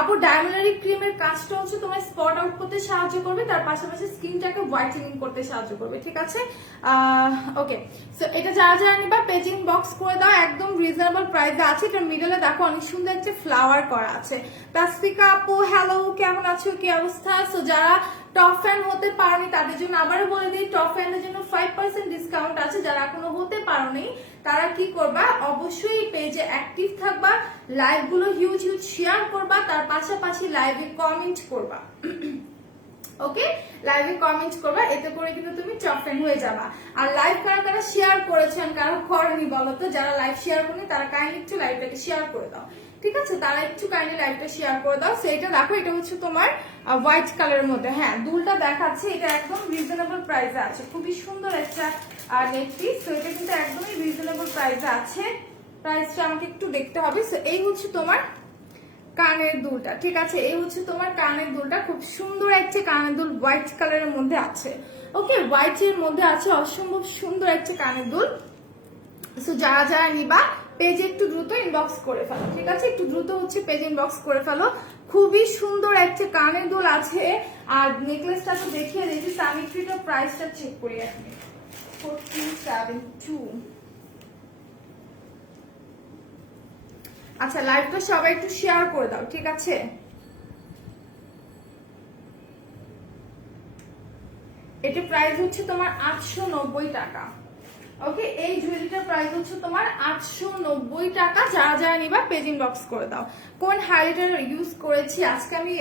আপু ডায়মন্ডারি ক্রিমের কাজটা হচ্ছে তোমার স্পট আউট করতে সাহায্য করবে, তার পাশাপাশি স্কিনটাকে হোয়াইটেনিং করতে সাহায্য করবে, ঠিক আছে। ওকে, সো এটা যারা যারা নিবা পেজ ইনবক্স করে দাও, একদম রিজনেবল প্রাইসে আছে। এটা মিডলে দেখো অনেক সুন্দর একটা ফ্লাওয়ার করা আছে। তাসফিকা আপু হ্যালো, কেমন আছো, কি অবস্থা? সো যারা টপ ফ্যান হতে পারোনি তাদের জন্য আবারও বলে দিই, টপ ফ্যানের জন্য 5% ডিসকাউন্ট আছে। যারা এখনো হতে পারোনি তারা কি করবা, অবশ্যই পেজে অ্যাক্টিভ থাকবা, লাইভ গুলো হিউজ হিউজ শেয়ার করবা, তার পাশাপাশি লাইভে কমেন্ট করবা। ওকে, লাইভে কমেন্ট করবা, এতে করে কিন্তু তুমি টপ ফ্যান হয়ে যাবা। আর লাইভ কারা কারা শেয়ার করেছেন, কারো করেনি বলো তো? যারা লাইভ শেয়ার করেনি তারা কাইন্ডলি একটু লাইভটাকে শেয়ার করে দাও, ঠিক আছে। তারা একটু কাইন্ডলি লাইভটা শেয়ার করে দাও। সেটা দেখো, এটা হচ্ছে তোমার হোয়াইট কালারের মধ্যে, হ্যাঁ দুলটা দেখাচ্ছে, এটা একদম রিজনেবল প্রাইসে আছে, খুবই সুন্দর একটা নেক পিস। তো এটা কিন্তু একদমই রিজনেবল প্রাইসে আছে, প্রাইসটা আমাকে একটু দেখতে হবে। সো এই হচ্ছে তোমার কানের দুলটা, ঠিক আছে। এই হচ্ছে তোমার কানের দুলটা, খুব সুন্দর একটা কানের দুল হোয়াইট কালারের মধ্যে আছে। ওকে, হোয়াইট এর মধ্যে আছে, অসম্ভব সুন্দর একটা কানের দুল। সো যারা যারা নিবা পেজে একটু দ্রুত ইনবক্স করে ফেলো, ঠিক আছে। একটু দ্রুত হচ্ছে পেজ ইনবক্স করে ফেলো। খুবই সুন্দর একটা কানের দুল আছে। আর নেকলেসটা তো দেখিয়ে দিয়েছি, সামিট্রিটার প্রাইসটা চেক করি আপনি। 1472। আচ্ছা, লাইভটা সবাই একটু শেয়ার করে দাও, ঠিক আছে। এটা প্রাইস হচ্ছে তোমার 890 টাকা। ওকে, এই জুয়েলারিটার প্রাইস হচ্ছে তোমার 890 টাকা। যারা যারা নিবা পেজ ইনবক্স করে দাও। কোন হাইলাইটার ইউজ করেছি আজকে? আমি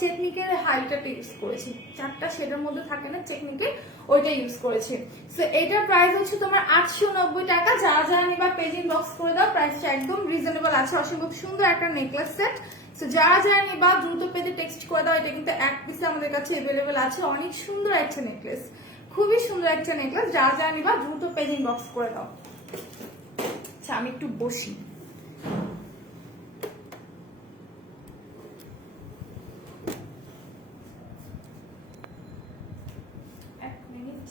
টেকনিকের হাইলাইটারটা ইউজ করেছি, 4টা শেডের মধ্যে থাকে না টেকনিকের, ওইটা ইউজ করেছি। সো এটার প্রাইস হচ্ছে তোমার 890 টাকা। যারা যারা নিবা পেজ ইনবক্স করে দাও, প্রাইসটা একদম রিজনেবল আছে। অসম্ভব সুন্দর একটা নেকলেস সেট। সো যারা যারা নিবা দ্রুত পেজে টেক্সট করে দাও। এটা কিন্তু এক পিসে আমাদের কাছে অ্যাভেলেবেল আছে। অনেক সুন্দর একটা নেকলেস, খুবই সুন্দর একটা নেকলেস। যারা যারা নিবা দ্রুত পেজ ইনবক্স করে দাও। আচ্ছা, আমি একটু বসি। এক মিনিট।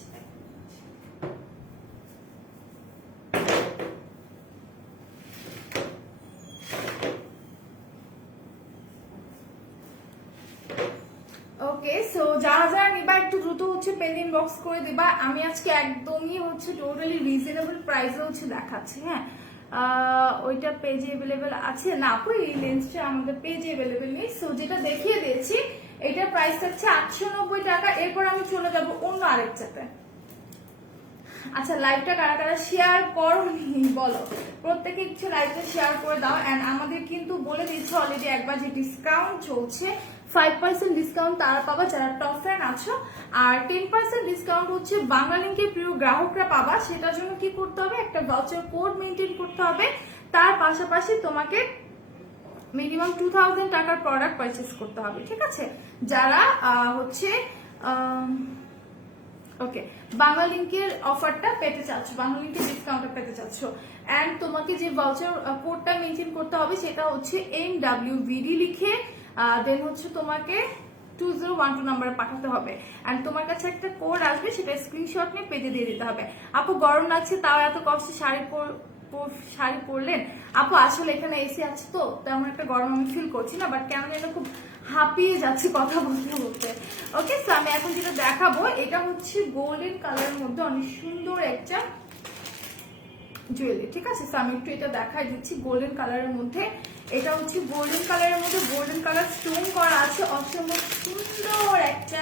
ওকে, সো যারা যারা নিবা একটু দ্রুত হচ্ছে পেজ ইনবক্স করে দিবা। আমি আজকে একদমই হচ্ছে টোটালি রিজনেবল প্রাইসে হচ্ছে দেখাচ্ছি, হ্যাঁ। ওইটা পেজে অ্যাভেলেবেল আছে না আপু? এই লেন্সটা আমাদের পেজে অ্যাভেলেবেল নেই। সো যেটা দেখিয়ে দিয়েছি এটার প্রাইস হচ্ছে 890 টাকা। এরপর আমি চলে যাব অন্য আরেকটাতে। আচ্ছা, লাইভটা কারা কারা শেয়ার করনি বলো? প্রত্যেকে একটু লাইভটা শেয়ার করে দাও। এন্ড আমাদের কিন্তু বলে দিচ্ছে অলরেডি একবার যে ডিসকাউন্ট চলছে, 5% ডিসকাউন্ট তারা পাবা যারা টপ ফ্যান আছো। আর 10% ডিসকাউন্ট হচ্ছে বাংলা লিংকের প্রিয় গ্রাহকরা পাবা। সেটার জন্য কি করতে হবে, একটা ভাউচার কোড মেনটেন করতে হবে। তার পাশাপাশি তোমাকে মিনিমাম 2000 টাকার প্রোডাক্ট পারচেস করতে হবে, ঠিক আছে। যারা হচ্ছে ওকে বাংলা লিংকের অফারটা পেতে চাচ্ছ, বাংলা লিংকের ডিসকাউন্টটা পেতে চাচ্ছ, এন্ড তোমাকে যে ভাউচার কোডটা মেনটেন করতে হবে সেটা হচ্ছে MWVD লিখে দেন হচ্ছে তোমাকে 2012 নাম্বারে পাঠাতে হবে। এন্ড তোমার কাছে একটা কোড আসবে, সেটা স্ক্রিনশট নিয়ে পেজে দিয়ে দিতে হবে। আপু গরম লাগছে, তাও এত কষ্টে শাড়ি পরলেন? আপু আসলে এখানে এসি আছে তো তেমন একটা গরম আমি ফিল করছি না, বাট কেমন যেন খুব হাঁপিয়ে যাচ্ছে কথা বলতে বলতে। ওকে, সো আমি এখন যেটা দেখাবো এটা হচ্ছে গোল্ডেন কালারের মধ্যে অনেক সুন্দর একটা জুয়েলারি, ঠিক আছে। সো আমি একটু এটা দেখাই দিচ্ছি গোল্ডেন কালারের মধ্যে। এটা হচ্ছে গোল্ডেন কালারের মধ্যে গোল্ডেন কালার স্টোন করা আছে, অসম্ভব সুন্দর একটা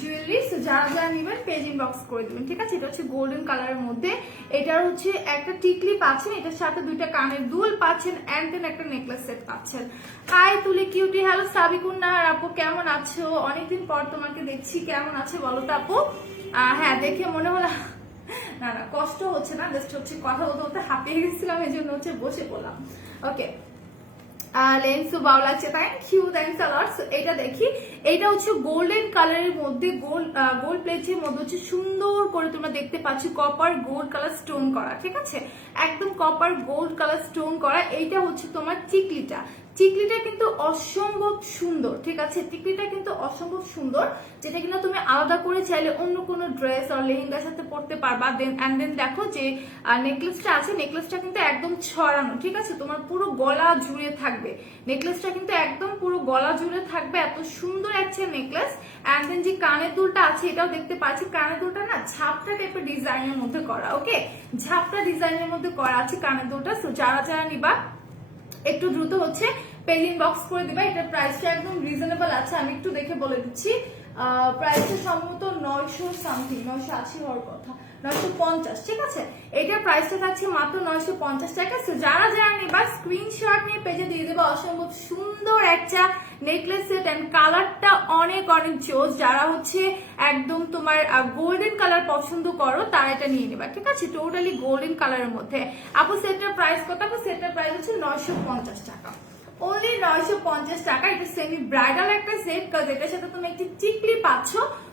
জুয়েলারি। সো যারা যারা নেবেন পেজ ইনবক্স করে দেবেন, ঠিক আছে। এটা হচ্ছে গোল্ডেন কালারের মধ্যে। এটার হচ্ছে একটা টিকলি পাচ্ছেন, এটার সাথে 2টা কানের দুল পাচ্ছেন, এন্ড দেন একটা নেকলেস সেট পাচ্ছেন। হাই তুলি কিউটি, হ্যালো সাবিকুন নাহার আপু, কেমন আছো? অনেকদিন পর তোমাকে দেখছি, কেমন আছে বলো তো আপু? হ্যাঁ, দেখে মনে হলো না না কষ্ট হচ্ছে না, জাস্ট হচ্ছে কথা বলতে বলতে হাঁপিয়ে গেছিলাম, এই জন্য হচ্ছে বসে পড়লাম। ওকে, লেন্সও ভালো লাগছে, থ্যাংক ইউ, থ্যাংকস আ লট। এটা দেখি, এটা হচ্ছে গোল্ডেন কালারের মধ্যে গোল্ড প্লেটের মধ্যে হচ্ছে সুন্দর করে তোমরা দেখতে পাচ্ছ কপার গোল্ড কালার স্টোন করা, ঠিক আছে। একদম কপার গোল্ড কালার স্টোন করা। এইটা হচ্ছে তোমার চিকলিটা, টিকলিটা কিন্তু অসম্ভব সুন্দর, ঠিক আছে, টিকলিটা কিন্তু অসম্ভব সুন্দর, যেটা কিনা তুমি আলাদা করে চাইলে অন্য কোনো ড্রেস আর লেহেঙ্গার সাথে পরতে পারবা। দেন দেখো যে নেকলেসটা আছে, নেকলেসটা কিন্তু একদম ছড়ানো, ঠিক আছে, তোমার পুরো গলা জুড়ে থাকবে, নেকলেসটা কিন্তু একদম পুরো গলা জুড়ে থাকবে, এত সুন্দর একটা নেকলেস। অ্যান্ড দেন যে কানের দুলটা আছে এটাও দেখতে পাচ্ছি, কানের দুলটা না ঝাপটা টাইপের ডিজাইনের মধ্যে করা, ওকে, ঝাপটা ডিজাইনের মধ্যে করা আছে কানের দুলটা। সো যারা যারা নিবা একটু দ্রুত হচ্ছে পেজ ইনবক্স করে দিবা। এটার প্রাইসটা একদম রিজনেবল আছে, আমি একটু দেখে বলে দিচ্ছি। প্রাইসটা সম্ভবত 900 সামথিং, 980 হওয়ার কথা, 950, ঠিক আছে। এটার প্রাইসটা থাকছে মাত্র 950 টাকা। সো যারা যারা নিবা স্ক্রিনশট নিয়ে পেজে দিয়ে দেবা। অসম্ভব সুন্দর একটা নেকলেস সেট এন্ড কালারটা অনেক অনেক জোস। যারা হচ্ছে একদম তোমার গোল্ডেন কালার পছন্দ করো তারা এটা নিয়ে নেবা, ঠিক আছে, টোটালি গোল্ডেন কালারের মধ্যে। আপু সেটটার প্রাইস কত? আপু সেটটার প্রাইস হচ্ছে 950 টাকা, অনলি 950 টাকা। এটা সেমি ব্রাইডাল একটা সেট, কাজ এটার সাথে তুমি একটি টিকলি পাচ্ছ,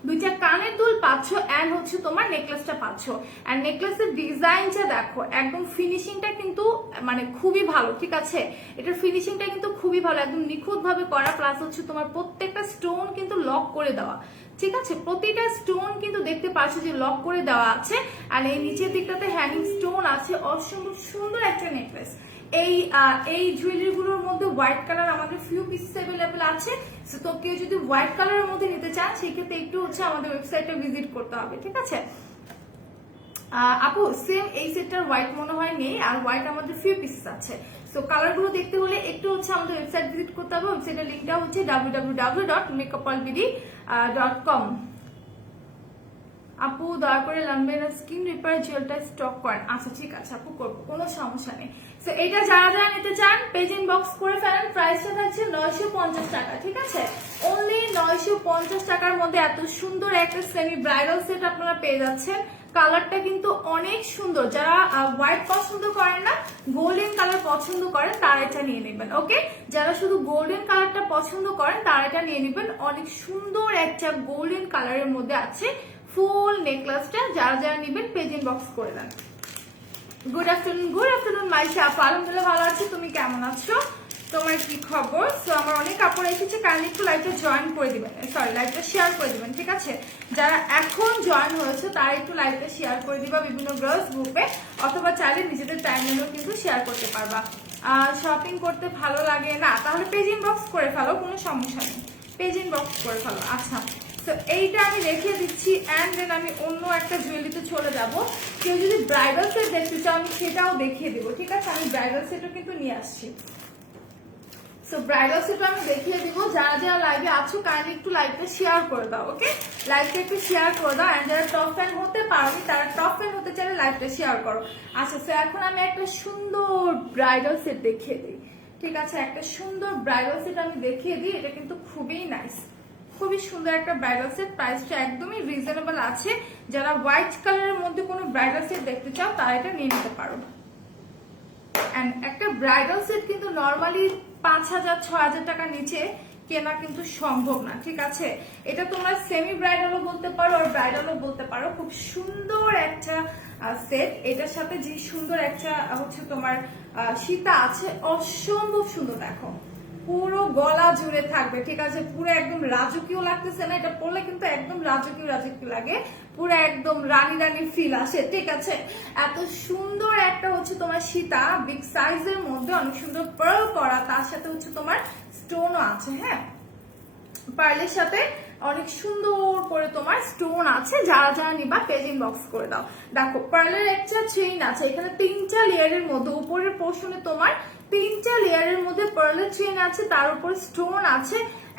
দুইটা কানের দুল পাচ্ছ, এন্ড হচ্ছে তোমার নেকলেসটা পাচ্ছ। এন্ড নেকলেসের ডিজাইনটা দেখো, একদম ফিনিশিংটা কিন্তু মানে খুবই ভালো, ঠিক আছে, এটার ফিনিশিংটা কিন্তু খুবই ভালো, একদম নিখুঁত ভাবে করা, প্লাস হচ্ছে তোমার প্রত্যেকটা স্টোন কিন্তু লক করে দেওয়া, ঠিক আছে, প্রতিটা স্টোন কিন্তু দেখতে পাচ্ছ যে লক করে দেওয়া আছে। আর এই নিচের দিকটাতে হ্যাঙ্গিং স্টোন আছে। অসম্ভব সুন্দর একটা নেকলেস। এই জুয়েলারি গুলোর মধ্যে হোয়াইট কালার আমাদের ফিউ পিসেস অ্যাভেলেবেল আছে। তো কেউ যদি হোয়াইট কালারের মধ্যে নিতে চান সেক্ষেত্রে একটু হচ্ছে আমাদের ওয়েবসাইটে ভিজিট করতে হবে, ঠিক আছে। আপু সেম এই সেটটার হোয়াইট মনে হয় নেই, আর হোয়াইট আমাদের ফিউ পিসেস আছে। সো কালার গুলো দেখতে হলে একটু হচ্ছে আমাদের ওয়েবসাইট ভিজিট করতে হবে। ওয়েবসাইটের লিঙ্কটা হচ্ছে www.makeupalbidi.com। আপু দয়া করে লাম্বেরা স্কিন রিপেয়ার জেলটা স্টক করেন। আচ্ছা ঠিক আছে আপু, করবো, কোনো সমস্যা নেই। সো এটা যারা যারা নিতে চান পেজ ইনবক্স করে ফেলেন। প্রাইসটা থাকছে 950 টাকা, ঠিক আছে, অনলি 950 টাকার মধ্যে এত সুন্দর একটা সেমি ব্রাইডাল সেট আপনারা পেয়ে যাচ্ছেন। কালারটা কিন্তু অনেক সুন্দর। যারা হোয়াইট পছন্দ করেন না, গোল্ডেন কালার পছন্দ করেন তারা এটা নিয়ে নেবেন, ওকে। যারা শুধু গোল্ডেন কালারটা পছন্দ করেন তারা এটা নিয়ে নেবেন। অনেক সুন্দর একটা গোল্ডেন কালারের মধ্যে আছে ফুল নেকলেসটা। যারা যারা নেবেন পেজ ইনবক্স করে দেন। গুড আফটারনুন মাইশা আপু, আলহামদুলিল্লাহ ভালো আছি, তুমি কেমন আছো, তোমার কি খবর? সো আমার অনেক কাপড় এসেছে, কাইন্ডলি একটু লাইভটা জয়েন করে দিবেন, সরি লাইভটা শেয়ার করে দিবেন, ঠিক আছে। যারা এখন জয়েন হয়েছে তারা একটু লাইভটা শেয়ার করে দিবা বিভিন্ন গার্লস গ্রুপে, অথবা চাইলে নিজেদের টাইমলাইনেও কিন্তু শেয়ার করতে পারবা। শপিং করতে ভালো লাগে না, তাহলে পেজ ইনবক্স করে ফেলো, কোনো সমস্যা নেই, পেজ ইনবক্স করে ফেলো। আচ্ছা তো এইটা আমি রেখে দিচ্ছি, অ্যান্ড দেন আমি অন্য একটা জুয়েলারিতে চলে যাব। কেউ যদি ব্রাইডাল সেট দেখতে চাও আমি সেটাও দেখিয়ে দেবো, ঠিক আছে, আমি ব্রাইডাল সেটও কিন্তু নিয়ে আসছি। সো ব্রাইডাল সেটও আমি দেখিয়ে দিব। যারা যারা লাইভে আছো কাইন্ডলি একটু লাইভটা শেয়ার করে দাও, ওকে, লাইভটা একটু শেয়ার করে দাও। অ্যান্ড যারা টপ ফ্যান হতে পারোনি তারা টপ ফ্যান হতে চাইলে লাইভটা শেয়ার করো। আচ্ছা সো এখন আমি একটা সুন্দর ব্রাইডাল সেট দেখিয়ে দিই, ঠিক আছে, একটা সুন্দর ব্রাইডাল সেট আমি দেখিয়ে দিই। এটা কিন্তু খুবই নাইস, খুবই সুন্দর একটা ব্রাইডাল সেট। প্রাইসটা একদমই রিজনেবল আছে। যারা হোয়াইট কালারের মধ্যে কোনো ব্রাইডাল সেট দেখতে চাও তারা এটা নিয়ে নিতে পারো। এন্ড একটা ব্রাইডাল সেট কিন্তু নর্মালি 5000-6000 টাকার নিচে কেনা কিন্তু সম্ভব না, ঠিক আছে। এটা তোমরা সেমি ব্রাইডালও বলতে পারো আর ব্রাইডালও বলতে পারো। খুব সুন্দর একটা সেট। এটার সাথে যে সুন্দর একটা হচ্ছে তোমার সীতা আছে, অসম্ভব সুন্দর, দেখো পুরো গলা জুড়ে থাকবে, ঠিক আছে, পুরো একদম রাজকীয় লাগতেছে না, এটা পরলে কিন্তু একদম রাজকীয় লাগে, পুরো একদম রানী রানী ফিল আসে, ঠিক আছে। এত সুন্দর একটা হচ্ছে তোমার সীতা, বিগ সাইজের মধ্যে, অনেক সুন্দর পার্ল করা, তার সাথে হচ্ছে তোমার স্টোনও আছে, হ্যাঁ, পার্লের সাথে অনেক সুন্দর করে তোমার স্টোন আছে। যারা যারা নিবা পেজ ইনবক্স করে দাও। দেখো পার্লের একটা চেইন আছে, এখানে 3টা লেয়ারের মধ্যে, উপরের পোর্শনে তোমার 3টা লেয়ারের মধ্যে পার্লের চেইন আছে, তার উপর স্টোন আছে।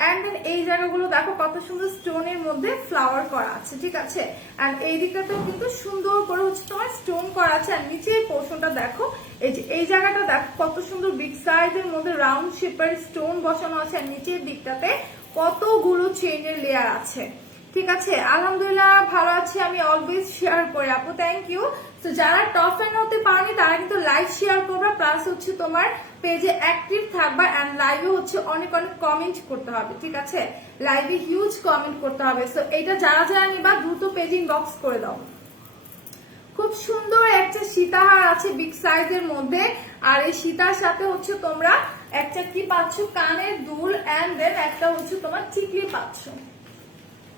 এন্ড দেন এই জায়গাগুলো দেখো কত সুন্দর স্টোনের মধ্যে ফ্লাওয়ার করা আছে, ঠিক আছে। এন্ড এই দিকটাতেও কিন্তু সুন্দর করে হচ্ছে তোমার স্টোন করা আছে। আর নিচে এই পোর্শনটা দেখো, এই যে এই জায়গাটা দেখো কত সুন্দর বিগ সাইজের মধ্যে রাউন্ড শেপের স্টোন বসানো আছে। আর নিচের দিকটাতে কতগুলো চেইনের লেয়ার আছে, ঠিক আছে। আলহামদুলিল্লাহ ভালো আছি আমি, অলওয়েজ শেয়ার করি আপু, থ্যাংক ইউ। তো যারা টপ ফ্যান হতে পারেনি তারা কিন্তু লাইভ শেয়ার করবা, প্লাস হচ্ছে তোমার পেজে অ্যাক্টিভ থাকবা, এন্ড লাইভে হচ্ছে অনেক অনেক কমেন্ট করতে হবে, ঠিক আছে, লাইভে হিউজ কমেন্ট করতে হবে। সো এটা যারা যারা নিবা দ্রুত পেজ ইনবক্স করে দাও। খুব সুন্দর একটা সীতাহার আছে বিগ সাইজের মধ্যে, আর এই সীতার সাথে হচ্ছে তোমরা একটা কি পাচ্ছ, কানের দুল এন্ড দেন একটা হচ্ছে তোমার চিকলি পাচ্ছ।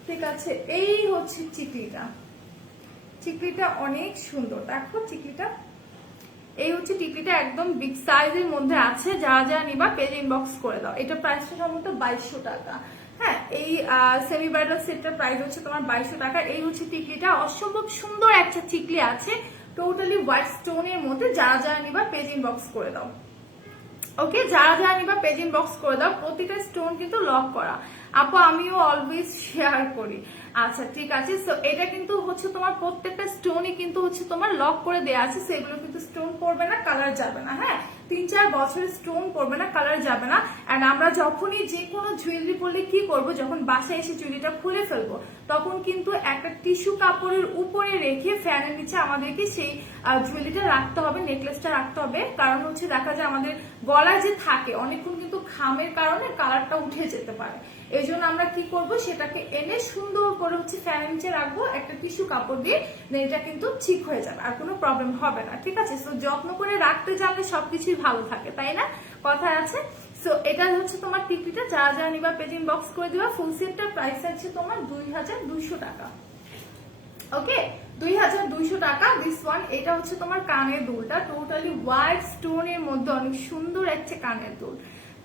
ঠিক আছে, এই হচ্ছে চিকলিটা। চিকলিটা অনেক সুন্দর, দেখো চিকলিটা, এই হচ্ছে টিকলিটা একদম বিগ সাইজের মধ্যে আছে। যারা যারা নিবা পেজ ইনবক্স করে দাও। এটা প্রাইসটা সম্ভবত 2200 টাকা। হ্যাঁ, এই সেমি ব্রাইডাল সেটটার প্রাইস হচ্ছে তোমার 2200 টাকা। এই হচ্ছে টিকলিটা, অসম্ভব সুন্দর একটা টিকলি আছে টোটালি হোয়াইট স্টোনের মধ্যে। যারা যারা নিবা পেজ ইনবক্স করে দাও। ওকে, যারা যারা নিবা পেজ ইনবক্স করে দাও। প্রতিটা স্টোন কিন্তু লক করা। আপু আমিও অলওয়েজ শেয়ার করি। আচ্ছা ঠিক আছে, সো এটা কিন্তু হচ্ছে তোমার প্রত্যেকটা স্টোনই কিন্তু হচ্ছে তোমার লক করে দেওয়া আছে। সেগুলো কিন্তু স্টোন পড়বে না, কালার যাবে না। হ্যাঁ, 3-4 বছরের স্টোন পড়বে না, কালার যাবে না। এন্ড আমরা যখনই যে কোনো জুয়েলারি পরলে কি করব, যখন বাসায় এসে জুয়েলারিটা খুলে ফেলবো তখন কিন্তু একটা টিস্যু কাপড়ের উপরে রেখে ফ্যানের নিচে আমাদেরকে সেই জুয়েলারিটা রাখতে হবে, নেকলেসটা রাখতে হবে। কারণ হচ্ছে দেখা যায় আমাদের গলায় যে থাকে অনেকক্ষণ কিন্তু ঘামের কারণে কালারটা উঠে যেতে পারে। এই জন্য আমরা কি করব, সেটাকে এনে সুন্দর করে হচ্ছে ফ্যানের নিচে রাখবো একটা টিস্যু কাপড় দিয়ে। এটা কিন্তু ঠিক হয়ে যাবে, আর কোনো প্রবলেম হবে না। ঠিক আছে, তো যত্ন করে রাখতে জানলে সবকিছুই ভালো থাকে, তাই না? কথা আছে। সো এটা হচ্ছে তোমার টিকলিটা। যারা যারা নিবা পেজ ইনবক্স করে দিবা। ফুল সেটটার প্রাইস আছে তোমার 2200 টাকা। ওকে, 2200 টাকা দিস ওয়ান। এটা হচ্ছে তোমার কানের দুলটা, টোটালি হোয়াইট স্টোনের মধ্যে অনেক সুন্দর একটা কানের দুল।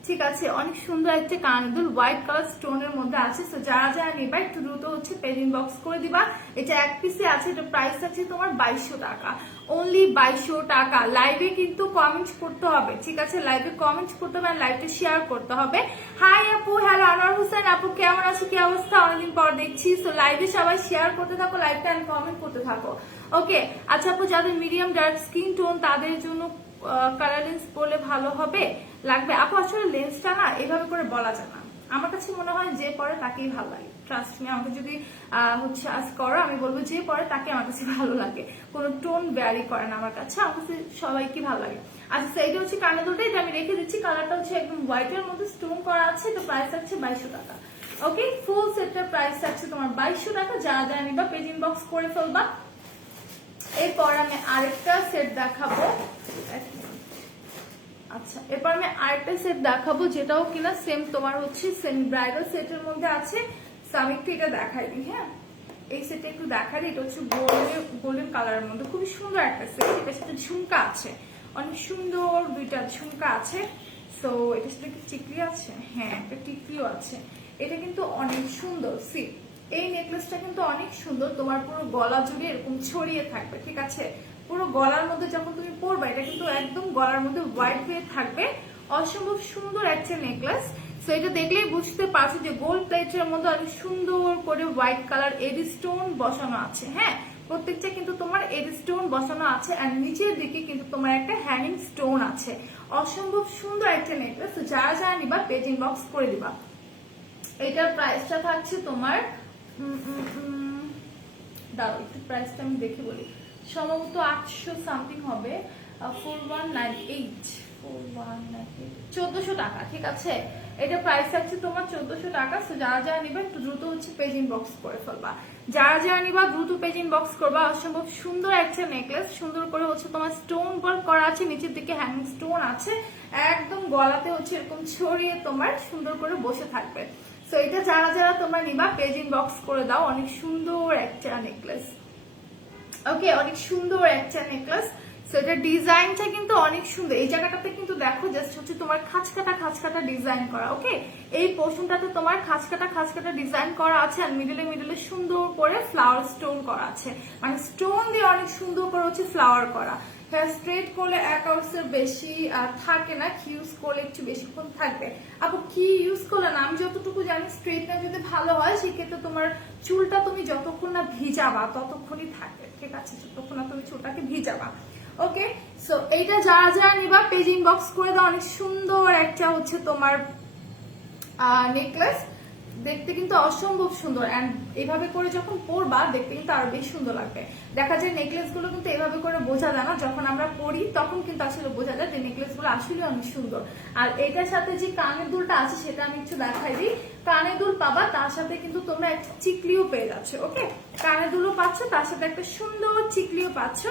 ঠিক আছে, অনেক সুন্দর একটা কানের দুল হোয়াইট কালার স্টোনের মধ্যে আছে। তো যারা যারা নিবা একটু দ্রুত হচ্ছে পেজ ইনবক্স করে দিবা। এটা এক পিসে আছে, এটা প্রাইস আছে তোমার 2200 টাকা, অনলি 2200 টাকা। লাইভে কিন্তু কমেন্ট করতে হবে। ঠিক আছে, লাইভে কমেন্ট করতে হবে, লাইভটা শেয়ার করতে হবে। হাই আপু, হ্যালো আনোয়ার হোসেন আপু, কেমন আছো, কি অবস্থা? অনেকদিন পর দেখছি। সো লাইভে সবাই শেয়ার করতে থাকো লাইভটা, এন্ড কমেন্ট করতে থাকো। ওকে, আচ্ছা আপু, যাদের মিডিয়াম ডার্ক স্কিন টোন তাদের জন্য কালার লেন্স পরলে ভালো হবে লাগবে? আপু আসলে লেন্সটা না এভাবে করে বলা যায় না। আমার কাছে মনে হয় যে পরে তাকেই ভালো লাগে। ট্রাস্ট মি, আমাকে যদি হচ্ছে আজ করো, আমি বলবো যে পরে তাকে আমার কাছে ভালো লাগে। কোনো টোন ভ্যারি করে না আমার কাছে, আমার কাছে সবাইকে ভালো লাগে। আচ্ছা, এইটা হচ্ছে কানের দুলটা, এটা আমি রেখে দিচ্ছি। কালারটা হচ্ছে একদম হোয়াইটের মধ্যে স্টোন করা আছে। তো প্রাইস আছে 2200 টাকা। ওকে, ফুল সেটটার প্রাইস আছে তোমার 2200 টাকা। যারা যারা নিবা পেজ ইনবক্স করে ফেলবা। এরপর আমি আরেকটা সেট দেখাবো। আচ্ছা, এরপর আমি আরেকটা সেট দেখাবো, যেটাও কিনা সেম তোমার হচ্ছে সেমি ব্রাইডাল সেটের মধ্যে আছে। আমি একটু এটা দেখাই দিই। হ্যাঁ, এই সেটটা একটু দেখাই দিই। এটা হচ্ছে গোল্ডেন কালারের মধ্যে খুবই সুন্দর একটা সেট। এটার সাথে ঝুমকা আছে, অনেক সুন্দর দুইটা ঝুমকা আছে। সো এটার সাথে কি টিকলি আছে? হ্যাঁ, একটা টিকলিও আছে। এটা কিন্তু অনেক সুন্দর। সি, এই নেকলেসটা কিন্তু অনেক সুন্দর, তোমার পুরো গলা জুড়ে এরকম ছড়িয়ে থাকবে। ঠিক আছে, পুরো গলার মধ্যে যখন তুমি পরবা এটা কিন্তু একদম গলার মধ্যে হোয়াইট হয়ে থাকবে। অসম্ভব সুন্দর একটা নেকলেস। সো এটা দেখলেই বুঝতে পারছো যে গোল্ড প্লেটের মধ্যে অনেক সুন্দর করে হোয়াইট কালার এডি স্টোন বসানো আছে। হ্যাঁ, প্রত্যেকটা কিন্তু তোমার এডি স্টোন বসানো আছে, আর নিচের দিকে কিন্তু তোমার একটা হ্যাঙ্গিং স্টোন আছে। অসম্ভব সুন্দর একটা নেকলেস। যারা যারা নিবা পেজ ইনবক্স করে দিবা। এটার প্রাইসটা থাকছে তোমার দাঁড়াও একটু প্রাইসটা আমি দেখে বলি, সম্ভবত 800 সামথিং হবে। 1498 টাকা। ঠিক আছে, এটা প্রাইস আছে তোমার 1400 টাকা। সো যারা যারা নিবা একটু দ্রুত হচ্ছে পেজ ইনবক্স করে ফেলবা। যারা যারা নিবা দ্রুত পেজ ইনবক্স করবা। অসম্ভব সুন্দর একটা নেকলেস, সুন্দর করে হচ্ছে তোমার স্টোন ওয়ার্ক করা আছে, নিচের দিকে হ্যাঙ্গিং স্টোন আছে, একদম গলাতে হচ্ছে এরকম ছড়িয়ে তোমার সুন্দর করে বসে থাকবে। সো এটা যারা যারা তোমরা নিবা পেজ ইনবক্স করে দাও। অনেক সুন্দর একটা নেকলেস। ওকে, অনেক সুন্দর একটা নেকলেস। সো এটা ডিজাইনটা কিন্তু অনেক সুন্দর। এই জায়গাটাতে কিন্তু দেখো জাস্ট হচ্ছে তোমার খাঁচকাটা ডিজাইন করা। ওকে, এই পোর্শনটাতে তোমার খাঁচকাটা ডিজাইন করা আছে, আর মিডলে সুন্দর করে ফ্লাওয়ার স্টোন করা আছে। মানে স্টোন দিয়ে অনেক সুন্দর করে হচ্ছে ফ্লাওয়ার করা। হেয়ার স্ট্রেট করলে 1 আওয়ার্সের বেশি থাকে না, কি ইউজ করলে একটু বেশিক্ষণ থাকবে। আপু কি ইউজ করলে না, আমি যতটুকু জানি স্ট্রেটনার যদি ভালো হয় সেক্ষেত্রে তোমার চুলটা তুমি যতক্ষণ না ভিজাবা ততক্ষণই থাকবে। ঠিক আছে, যতক্ষণ না তুমি চুলটাকে ভিজাবা। ওকে, সো এইটা যারা যারা নিবা পেজ ইনবক্স করে দাও। অনেক সুন্দর একটা হচ্ছে তোমার নেকলেস, দেখতে কিন্তু অসম্ভব সুন্দর। এন্ড এইভাবে করে যখন পরবা দেখতে কিন্তু আরো বেশি সুন্দর লাগবে। দেখা যায় নেকলেস গুলো কিন্তু এইভাবে করে বোঝা যায় না, যখন আমরা পরি তখন কিন্তু আসলে বোঝা যায় যে নেকলেস গুলো আসলে অনেক সুন্দর। আর এটার সাথে যে কানের দুলটা আছে সেটা আমি একটু দেখাই দিই। কানের দুল পাবা, তার সাথে কিন্তু তোমরা একটা চিকলিও পেয়ে যাচ্ছ। ওকে, কানের দুলও পাচ্ছ, তার সাথে একটা সুন্দর চিকলিও পাচ্ছ।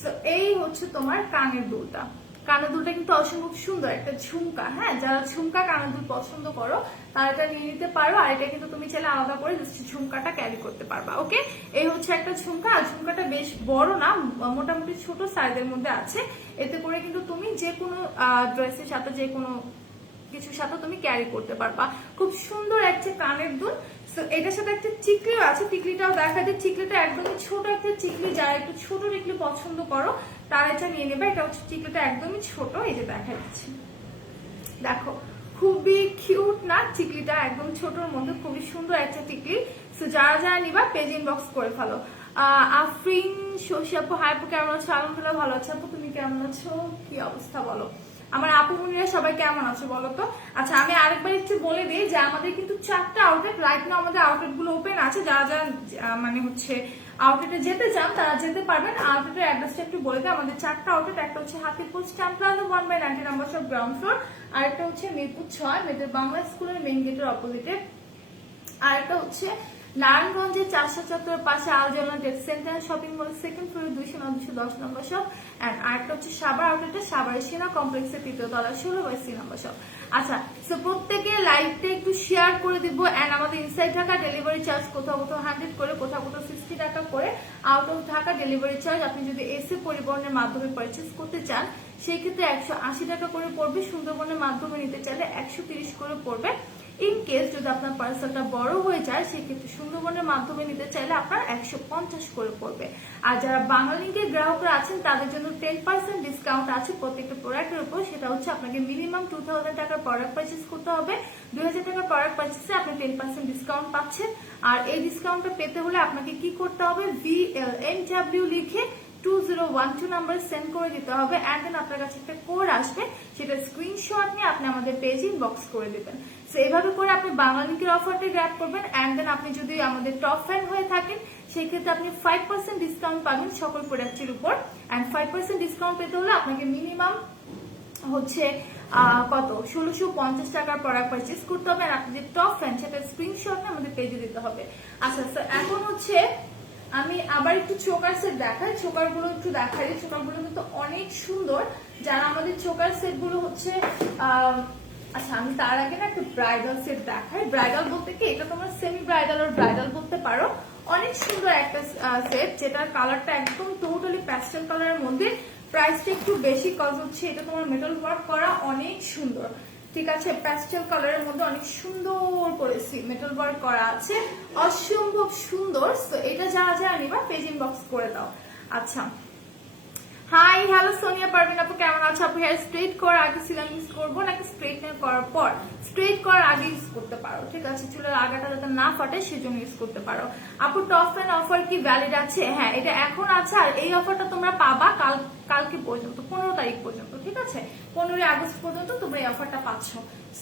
সো এই হচ্ছে তোমার কানের দুলটা। কানের দুলটা কিন্তু অসম্ভব সুন্দর একটা ঝুমকা। হ্যাঁ, যারা ঝুমকা কানের দুল পছন্দ করো তারা এটা নিয়ে নিতে পারো। আর এটা কিন্তু তুমি চাইলে আলাদা করে ঝুমকাটা ক্যারি করতে পারবা। ওকে, এই হচ্ছে একটা ঝুমকা। আর ঝুমকাটা বেশ বড় না, মোটামুটি ছোট সাইজের মধ্যে আছে। এতে করে কিন্তু তুমি যে কোনো ড্রেসের সাথে, যে কোনো কিছুর সাথে তুমি ক্যারি করতে পারবা। খুব সুন্দর একটা কানের দুল। এটার সাথে একটা চিকলিও আছে, টিকলিটাও দেখা যায়। চিকলিটা একদমই ছোট একটা চিকলি, যারা একটু ছোট টিকলি পছন্দ করো তারা এটা নিয়ে নেবে। এটা হচ্ছে টিকলিটা একদমই ছোট, এই যে দেখা যাচ্ছে, দেখো খুবই কিউট না চিকলিটা, একদম ছোটর মধ্যে খুবই সুন্দর একটা টিকলি। সো যারা যারা নিবা পেজ ইনবক্স করে ফেলো। আফরিন শশী আপু, হাই আপু কেমন আছো? আলহামদুলিল্লাহ ভালো আছো আপু, তুমি কেমন আছো? কি অবস্থা বলো? আমার আপু বোনেরা সবাই কেমন আছো বলো তো? আচ্ছা, আমি আরেকবার একটু বলে দিই যে আমাদের কিন্তু 4টা আউটলেট রাইট নাও, আমাদের আউটলেট গুলো ওপেন আছে। যারা যারা মানে হচ্ছে আউটলেটে যেতে চান তারা যেতে পারবেন। আউটলেটের অ্যাড্রেসটা একটু বলে দিই। আমাদের 4টা আউটলেট, একটা হচ্ছে Hatirpool stamp plaza 1/90 number shop ground floor, আর একটা হচ্ছে মিরপুর 6 মেয়েদের বাংলা স্কুলের মেইন গেটের অপোজিটে, আর একটা হচ্ছে নারায়ণগঞ্জের 400 চত্বরের পাশে আলজানা ডেট সেন্টার শপিং মল সেকেন্ড ফ্লোরে 209-210 নম্বর শপ, এন্ড আরেকটা হচ্ছে সাভার আউটলেটে সাভার সিনা কমপ্লেক্সের 3য় তলা 16/C নম্বর শপ। আচ্ছা, সো প্রত্যেকে লাইভটা একটু শেয়ার করে দিব। এন্ড আমাদের ইনসাইড ঢাকা ডেলিভারি চার্জ কোথাও কোথাও 100 করে, কোথাও কোথাও 60 টাকা করে। Out of Dhaka delivery charge আপনি যদি এসি পরিবহনের মাধ্যমে পারচেজ করতে চান সেই ক্ষেত্রে 180 টাকা করে পড়বে। সুন্দরবনের মাধ্যমে নিতে চাইলে 130 করে পড়বে। ইন কেস যদি আপনার পার্সেলটা বড় হয়ে যায় সেক্ষেত্রে সুন্দরবনের মাধ্যমে নিতে চাইলে আপনার 150 করে পড়বে। আর যারা বাংলালিংকের গ্রাহকরা আছেন তাদের জন্য 10% ডিসকাউন্ট আছে প্রত্যেকটা প্রোডাক্টের উপর। সেটা হচ্ছে আপনাকে মিনিমাম 2000 টাকার প্রোডাক্ট পারচেজ করতে হবে। 2000 টাকার প্রোডাক্ট পারচেজে আপনি 10% ডিসকাউন্ট পাচ্ছেন। আর এই ডিসকাউন্টটা পেতে হলে আপনাকে কি করতে হবে, VLNW লিখে 2012 নাম্বার সেন্ড করে দিতে হবে। এন্ড দেন আপনার কাছে একটা কোড আসবে, সেটা স্ক্রিনশট নিয়ে আপনি আমাদের পেজ ইনবক্স করে দিবেন। সো এইভাবে করে আপনি বাংলালিংকের অফারটা গ্র্যাব করবেন। এন্ড দেন আপনি যদি আমাদের টপ ফ্যান হয়ে থাকেন সেই ক্ষেত্রে আপনি 5% ডিসকাউন্ট পাবেন সকল প্রোডাক্টের উপর। এন্ড 5% ডিসকাউন্ট পেতে হলে আপনাকে মিনিমাম হচ্ছে কত 1650 টাকার প্রোডাক্ট পারচেজ করতে হবে। আর আপনি যে টপ ফ্যান সেটা স্ক্রিনশট নিয়ে আমাদের পেজে দিতে হবে। আচ্ছা, এখন হচ্ছে আমি আবার একটু চোকার সেট দেখাই, চোকার গুলো একটু দেখাই। চোকার গুলো কিন্তু অনেক সুন্দর। যারা আমাদের চোকার সেট গুলো হচ্ছে আচ্ছা, আমি তার আগে না একটা ব্রাইডাল সেট দেখাই। ব্রাইডাল বলতে কি, এটা তোমার সেমি ব্রাইডাল আর ব্রাইডাল বলতে পারো। অনেক সুন্দর একটা সেট, যেটার কালারটা একদম টোটালি প্যাস্টেল কালারের মধ্যে। প্রাইসটা একটু বেশি, কজ হচ্ছে এটা তোমার মেটাল ওয়ার্ক করা, অনেক সুন্দর। ঠিক আছে, প্যাস্টেল কালারের মধ্যে অনেক সুন্দর করে মেটাল ওয়ার্ক করা আছে, অসম্ভব সুন্দর। তো এটা যারা যারা নিবা পেজ ইনবক্স করে দাও। আচ্ছা, হাই হ্যালো সোনিয়া পারভিন আপু কেমন আছো? আপু হেয়ার স্ট্রেট করার আগে সিরাম ইউজ করবো নাকি স্ট্রেটনিং করার পর? স্ট্রেট করার আগে ইউজ করতে পারো, ঠিক আছে, চুলের আগাটা যাতে না ফাটে সেজন্য ইউজ করতে পারো। আপু টপ ফ্যান অফার কি ভ্যালিড আছে? হ্যাঁ, এটা এখন আছে। আর এই অফারটা তোমরা পাবা কালকে পর্যন্ত, 15 তারিখ পর্যন্ত, ঠিক আছে, 15 আগস্ট পর্যন্ত তোমরা এই অফারটা পাচ্ছ।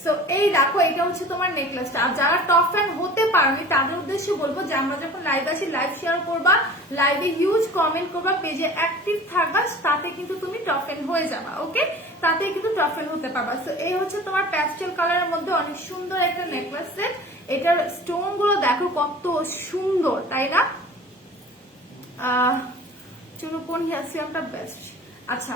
সো এই দেখো, এটা হচ্ছে তোমার নেকলেসটা। আর যারা টপ ফ্যান হতে পারোনি তাদের উদ্দেশ্যে বলবো যে আমরা যখন লাইভ আসি, লাইভ শেয়ার করবা, লাইভে হিউজ কমেন্ট করবা, পেজে অ্যাক্টিভ থাকবা, তাতে কিন্তু তুমি টপ ফ্যান হয়ে যাবা। ওকে, তাতে কিন্তু টপ ফ্যান হতে পারবা। সো এই হচ্ছে তোমার প্যাস্টেল কালারের মধ্যে অনেক সুন্দর একটা নেকলেস সেট। এটার স্টোন গুলো দেখো কত সুন্দর, তাই না? চলো কোন হেয়ার সিরামটা বেস্ট? আচ্ছা,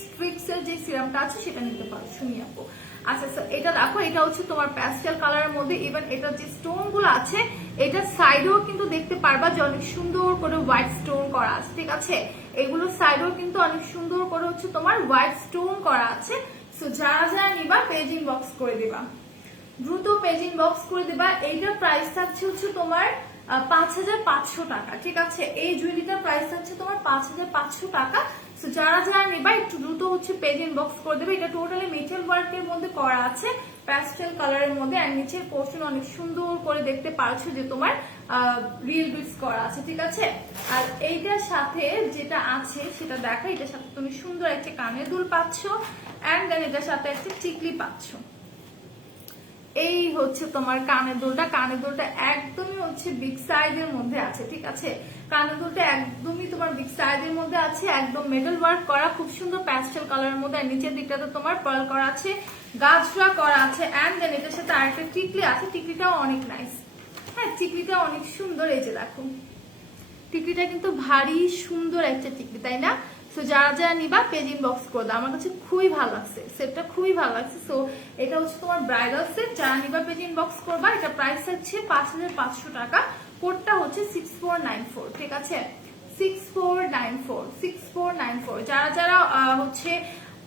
স্ট্রিক্সের যে সিরামটা আছে সেটা নিতে পারো, শুনি আপু। আচ্ছা, এটা দেখো, এটা হচ্ছে তোমার প্যাস্টেল কালারের মধ্যে। ইভেন এটার যে স্টোন গুলো আছে এটা সাইডেও কিন্তু দেখতে পারবা যে অনেক সুন্দর করে হোয়াইট স্টোন করা আছে, ঠিক আছে। এগুলো সাইডেও কিন্তু অনেক সুন্দর করে হচ্ছে তোমার হোয়াইট স্টোন করা আছে। সো যারা যারা নিবা পেজ ইনবক্স করে দিবা, দ্রুত পেজ ইনবক্স করে দিবা। এইটার প্রাইস থাকছে হচ্ছে তোমার 5500 টাকা, ঠিক আছে। এই জুয়েলারিটার প্রাইস থাকছে তোমার 5500 টাকা। সো যারা যারা নেবা একটু দ্রুত হচ্ছে পেজ ইনবক্স করে দেবে। এটা টোটালি মেটাল ওয়ার্কের মধ্যে করা আছে, প্যাস্টেল কালারের মধ্যে। আর নিচের পোর্শন অনেক সুন্দর করে দেখতে পাচ্ছ যে তোমার রিয়েল বিটস করা আছে, ঠিক আছে। আর এইটার সাথে যেটা আছে সেটা দেখা, এটার সাথে তুমি সুন্দর একটা কানের দুল পাচ্ছ, এন্ড দেন এটার সাথে একটা টিকলি পাচ্ছ। এই হচ্ছে তোমার কানের দুলটা। কানের দুলটা একদমই হচ্ছে বিগ সাইজের মধ্যে আছে, ঠিক আছে। কানের দুলটা একদমই তোমার বিগ সাইজের মধ্যে আছে, একদম মেটাল ওয়ার্ক করা, খুব সুন্দর প্যাস্টেল কালারের মধ্যে। আর নিচের দিকটাতে তোমার পার্ল করা আছে, গাছরা করা আছে, এন্ড দেন এটার সাথে আরেকটা টিকলি আছে। টিকলিটাও অনেক নাইস, হ্যাঁ, টিকলিটা অনেক সুন্দর। এই যে দেখো, টিকলিটা কিন্তু ভারী সুন্দর একটা টিকলি, তাই না? সো যারা যারা নিবা পেজ ইনবক্স করে দাও, আমার কাছে খুবই ভালো লাগছে, সেটটা খুবই ভালো লাগছে। সো এটা হচ্ছে তোমার ব্রাইডাল সেট, যারা নিবা পেজ ইনবক্স করবা। এটা প্রাইস হচ্ছে 5500 টাকা, কোডটা হচ্ছে 6494, ঠিক আছে 6494। যারা যারা হচ্ছে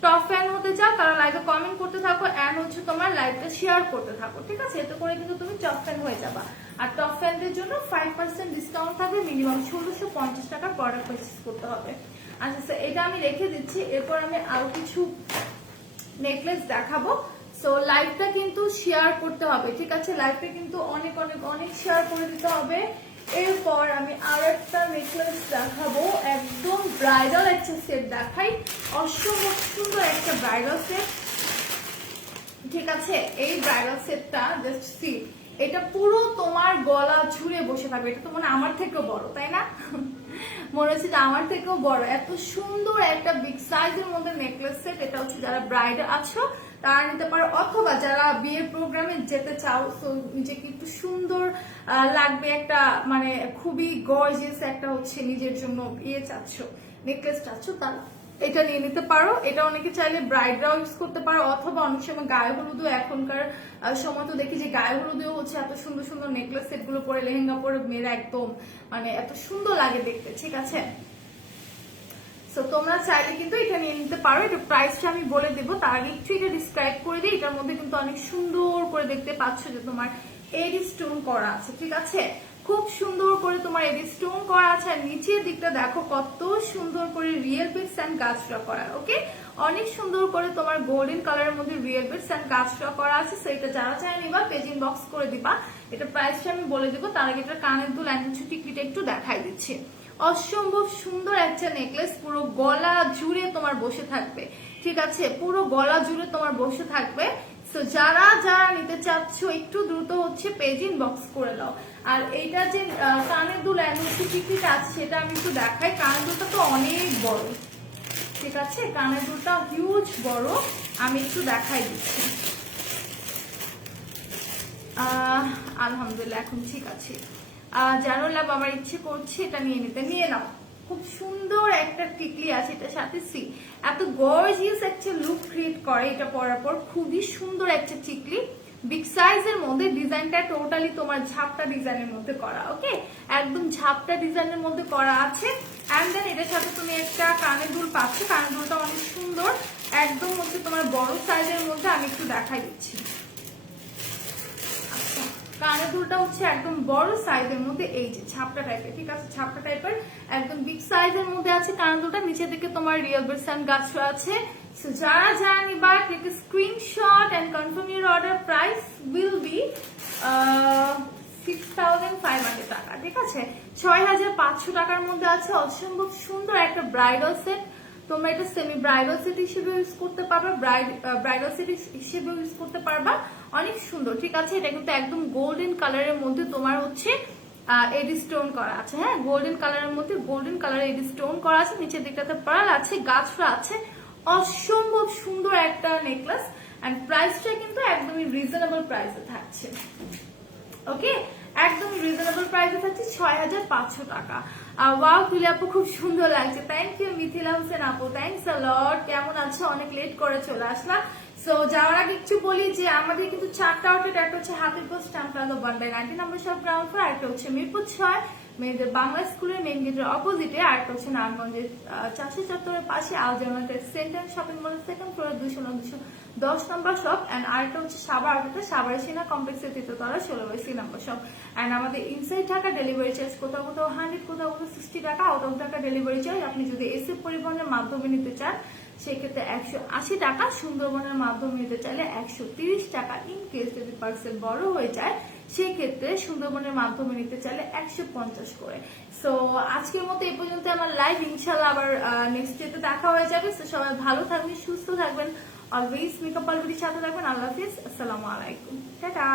টপ ফ্যান হতে চাও তারা লাইভে কমেন্ট করতে থাকো এন্ড হচ্ছে তোমার লাইভটা শেয়ার করতে থাকো, ঠিক আছে, এতে করে কিন্তু তুমি টপ ফ্যান হয়ে যাবা। আর টপ ফ্যানদের জন্য 5% ডিসকাউন্ট থাকবে, মিনিমাম 1650 টাকা প্রোডাক্ট পারচেজ করতে হবে। আচ্ছা এটা আমি রেখে দিচ্ছি, এরপর আমি আরো কিছু নেকলেস দেখাবো। সো লাইভটা কিন্তু শেয়ার করতে হবে, ঠিক আছে, লাইভটা কিন্তু অনেক অনেক অনেক শেয়ার করে দিতে হবে। এরপর আমি আরো একটা নেকলেস দেখাবো, একদম ব্রাইডাল একটা সেট দেখাই, অসম্ভব সুন্দর একটা ব্রাইডাল সেট, ঠিক আছে। এই ব্রাইডাল সেটটা জাস্ট সি, এটা পুরো তোমার গলা ঝুড়ে বসে থাকবে। এটা তো মনে আমার থেকেও বড়, তাই না? মনে হচ্ছে যে আমার থেকেও বড়। এত সুন্দর একটা বিগ সাইজের মধ্যে নেকলেস সেট, এটা হচ্ছে যারা ব্রাইড আছো তারা নিতে পারো, অথবা যারা বিয়ের প্রোগ্রামে যেতে চাও, তো নিজেকে একটু সুন্দর লাগবে একটা, মানে খুবই গর্জিয়াস একটা হচ্ছে নিজের জন্য ইয়ে চাচ্ছ, নেকলেস চাচ্ছ, তারা এটা নিয়ে নিতে পারো। এটা অনেকে চাইলে ব্রাইডরাও ইউজ করতে পারো, অথবা অনেক সময় গায়ে হলুদও, এখনকার সময় তো দেখি যে গায়ে হলুদেও হচ্ছে এত সুন্দর সুন্দর নেকলেস সেট গুলো পরে, লেহেঙ্গা পরে মেয়েরা একদম মানে এত সুন্দর লাগে দেখতে, ঠিক আছে। সো তোমরা চাইলে কিন্তু এটা নিয়ে নিতে পারো। এটা প্রাইসটা আমি বলে দেবো, তার আগে একটু এটা ডিসক্রাইব করে দিই। এটার মধ্যে কিন্তু অনেক সুন্দর করে দেখতে পাচ্ছ যে তোমার এডি স্টোন করা আছে, ঠিক আছে, খুব সুন্দর করে তোমার এডি স্টোন করা আছে। আর নিচের দিকটা দেখো কত সুন্দর করে রিয়েল বিটস এন্ড গাছটা করা, ওকে, অনেক সুন্দর করে তোমার গোল্ডেন কালারের মধ্যে রিয়েল বিটস এন্ড গাছটা করা আছে। সেটা যারা চাই নিবা পেজ ইনবক্স করে দিবা। এটা প্রাইসটা আমি বলে দিব, তার আগে এটা কানের দুল এন্ড টিকলিটা একটু দেখাই দিচ্ছি। অসম্ভব সুন্দর একটা নেকলেস, পুরো গলা জুড়ে তোমার বসে থাকবে, ঠিক আছে, পুরো গলা জুড়ে তোমার বসে থাকবে। তো যারা যারা নিতে চাচ্ছ একটু দ্রুত হচ্ছে পেজ ইনবক্স করে দাও। আর এইটা যে কানের দুল অ্যানিভার্সারি টিকিট আছে সেটা আমি একটু দেখাই। কানের দুলটা তো অনেক বড়, ঠিক আছে, কানের দুলটা হিউজ বড়, আমি একটু দেখাই দিচ্ছি। আলহামদুলিল্লাহ এখন ঠিক আছে। জানো লাভ আমার ইচ্ছে করছে এটা নিয়ে নিতে, নিয়ে নাও। খুব সুন্দর একটা টিকলি আছে এটার সাথে, সি এত গর্জিয়াস একটা লুক ক্রিয়েট করে এটা পরার পর, খুবই সুন্দর একটা টিকলি, বিগ সাইজের মধ্যে। ডিজাইনটা টোটালি তোমার ঝাপটা ডিজাইনের মধ্যে করা, ওকে, একদম ঝাপটা ডিজাইনের মধ্যে করা আছে। এন্ড দেন এটার সাথে তুমি একটা কানের দুল পাচ্ছ, কানের দুলটা অনেক সুন্দর, একদম হচ্ছে তোমার বড় সাইজের মধ্যে। আমি একটু দেখাই দিচ্ছি। কানের দুলটা হচ্ছে একদম বড় সাইজের মধ্যে, এই যে ছাপটা টাইপের, ঠিক আছে, ছাপটা টাইপের একদম বিগ সাইজের মধ্যে আছে কানের দুলটা। নিচের দিকে তোমার রিয়েল বিটস এন্ড গাছ আছে। সো যারা যারা নিবা click screenshot and confirm your order. Price will be 6500 taka, ঠিক আছে, 6500 টাকার মধ্যে আছে। অসম্ভব সুন্দর একটা ব্রাইডাল সেট, তোমরা এটা সেমি ব্রাইডাল সেট হিসেবে ইউজ করতে পারবা, ব্রাইডাল সেট হিসেবে ইউজ করতে পারবা, অনেক সুন্দর, ঠিক আছে। এটা কিন্তু একদম গোল্ডেন কালারের মধ্যে তোমার হচ্ছে এডি স্টোন করা আছে, হ্যাঁ, গোল্ডেন কালারের মধ্যে গোল্ডেন কালারের এডি স্টোন করা আছে। নিচের দিকটাতে পার্ল আছে, গাছরা আছে, অসম্ভব সুন্দর একটা নেকলেস। এন্ড প্রাইসটা কিন্তু একদমই রিজনেবল প্রাইসে থাকছে, ওকে, একদম রিজনেবল প্রাইসে থাকছে 6500 টাকা। ওয়াও তুলি আপু খুব সুন্দর লাগছে, থ্যাংক ইউ। মিথিলা হোসেন আপু থ্যাংকস আ লট, কেমন আছো? অনেক লেট করে চলে আসলা। সো যাওয়ার আগে একটু বলি যে আমাদের কিন্তু 4টা আউটলেট, একটা হচ্ছে হাতির পোস্ট টাউন প্লাজা 1/90 নম্বর শপ গ্রাউন্ড ফ্লোর, আরেকটা হচ্ছে মিরপুর 6 মেয়েদের বাংলা স্কুলের মেইন গেটের অপোজিটে, আরেকটা হচ্ছে নারায়ণগঞ্জের চাষি চত্বরের পাশে আলজামাটের সেন্টার শপিং মলের সেকেন্ড ফ্লোরে 210 নম্বর শপ। এন্ড আরেকটা হচ্ছে সাভার আউটলেটে, সাভার সিনা কমপ্লেক্সের 3তলা 16/C নম্বর শপ। এন্ড আমাদের ইনসাইড ঢাকা ডেলিভারি চার্জ কোথাও কোথাও 100, কোথাও কোথাও 60 টাকা। Out of Dhaka delivery charge আপনি যদি এসি পরিবহনের মাধ্যমে নিতে চান সেক্ষেত্রে 180 টাকা, সুন্দরবনের মাধ্যমে নিতে চাইলে 130 টাকা। ইন কেস যদি পার্সেল বড় হয়ে যায় সেই ক্ষেত্রে সুন্দরবনের মাধ্যমে নিতে চাইলে 150 করে। সো আজকের মতো এই পর্যন্ত আমার লাইভ, ইনশাল্লাহ আবার নেক্সট ডেতে দেখা হয়ে যাবে। সো সবাই ভালো থাকবেন, সুস্থ থাকবেন, অলওয়েজ মেকআপ অলরেডি সাথে থাকবেন। আল্লাহ হাফিজ, আসসালামু আলাইকুম, টাটা।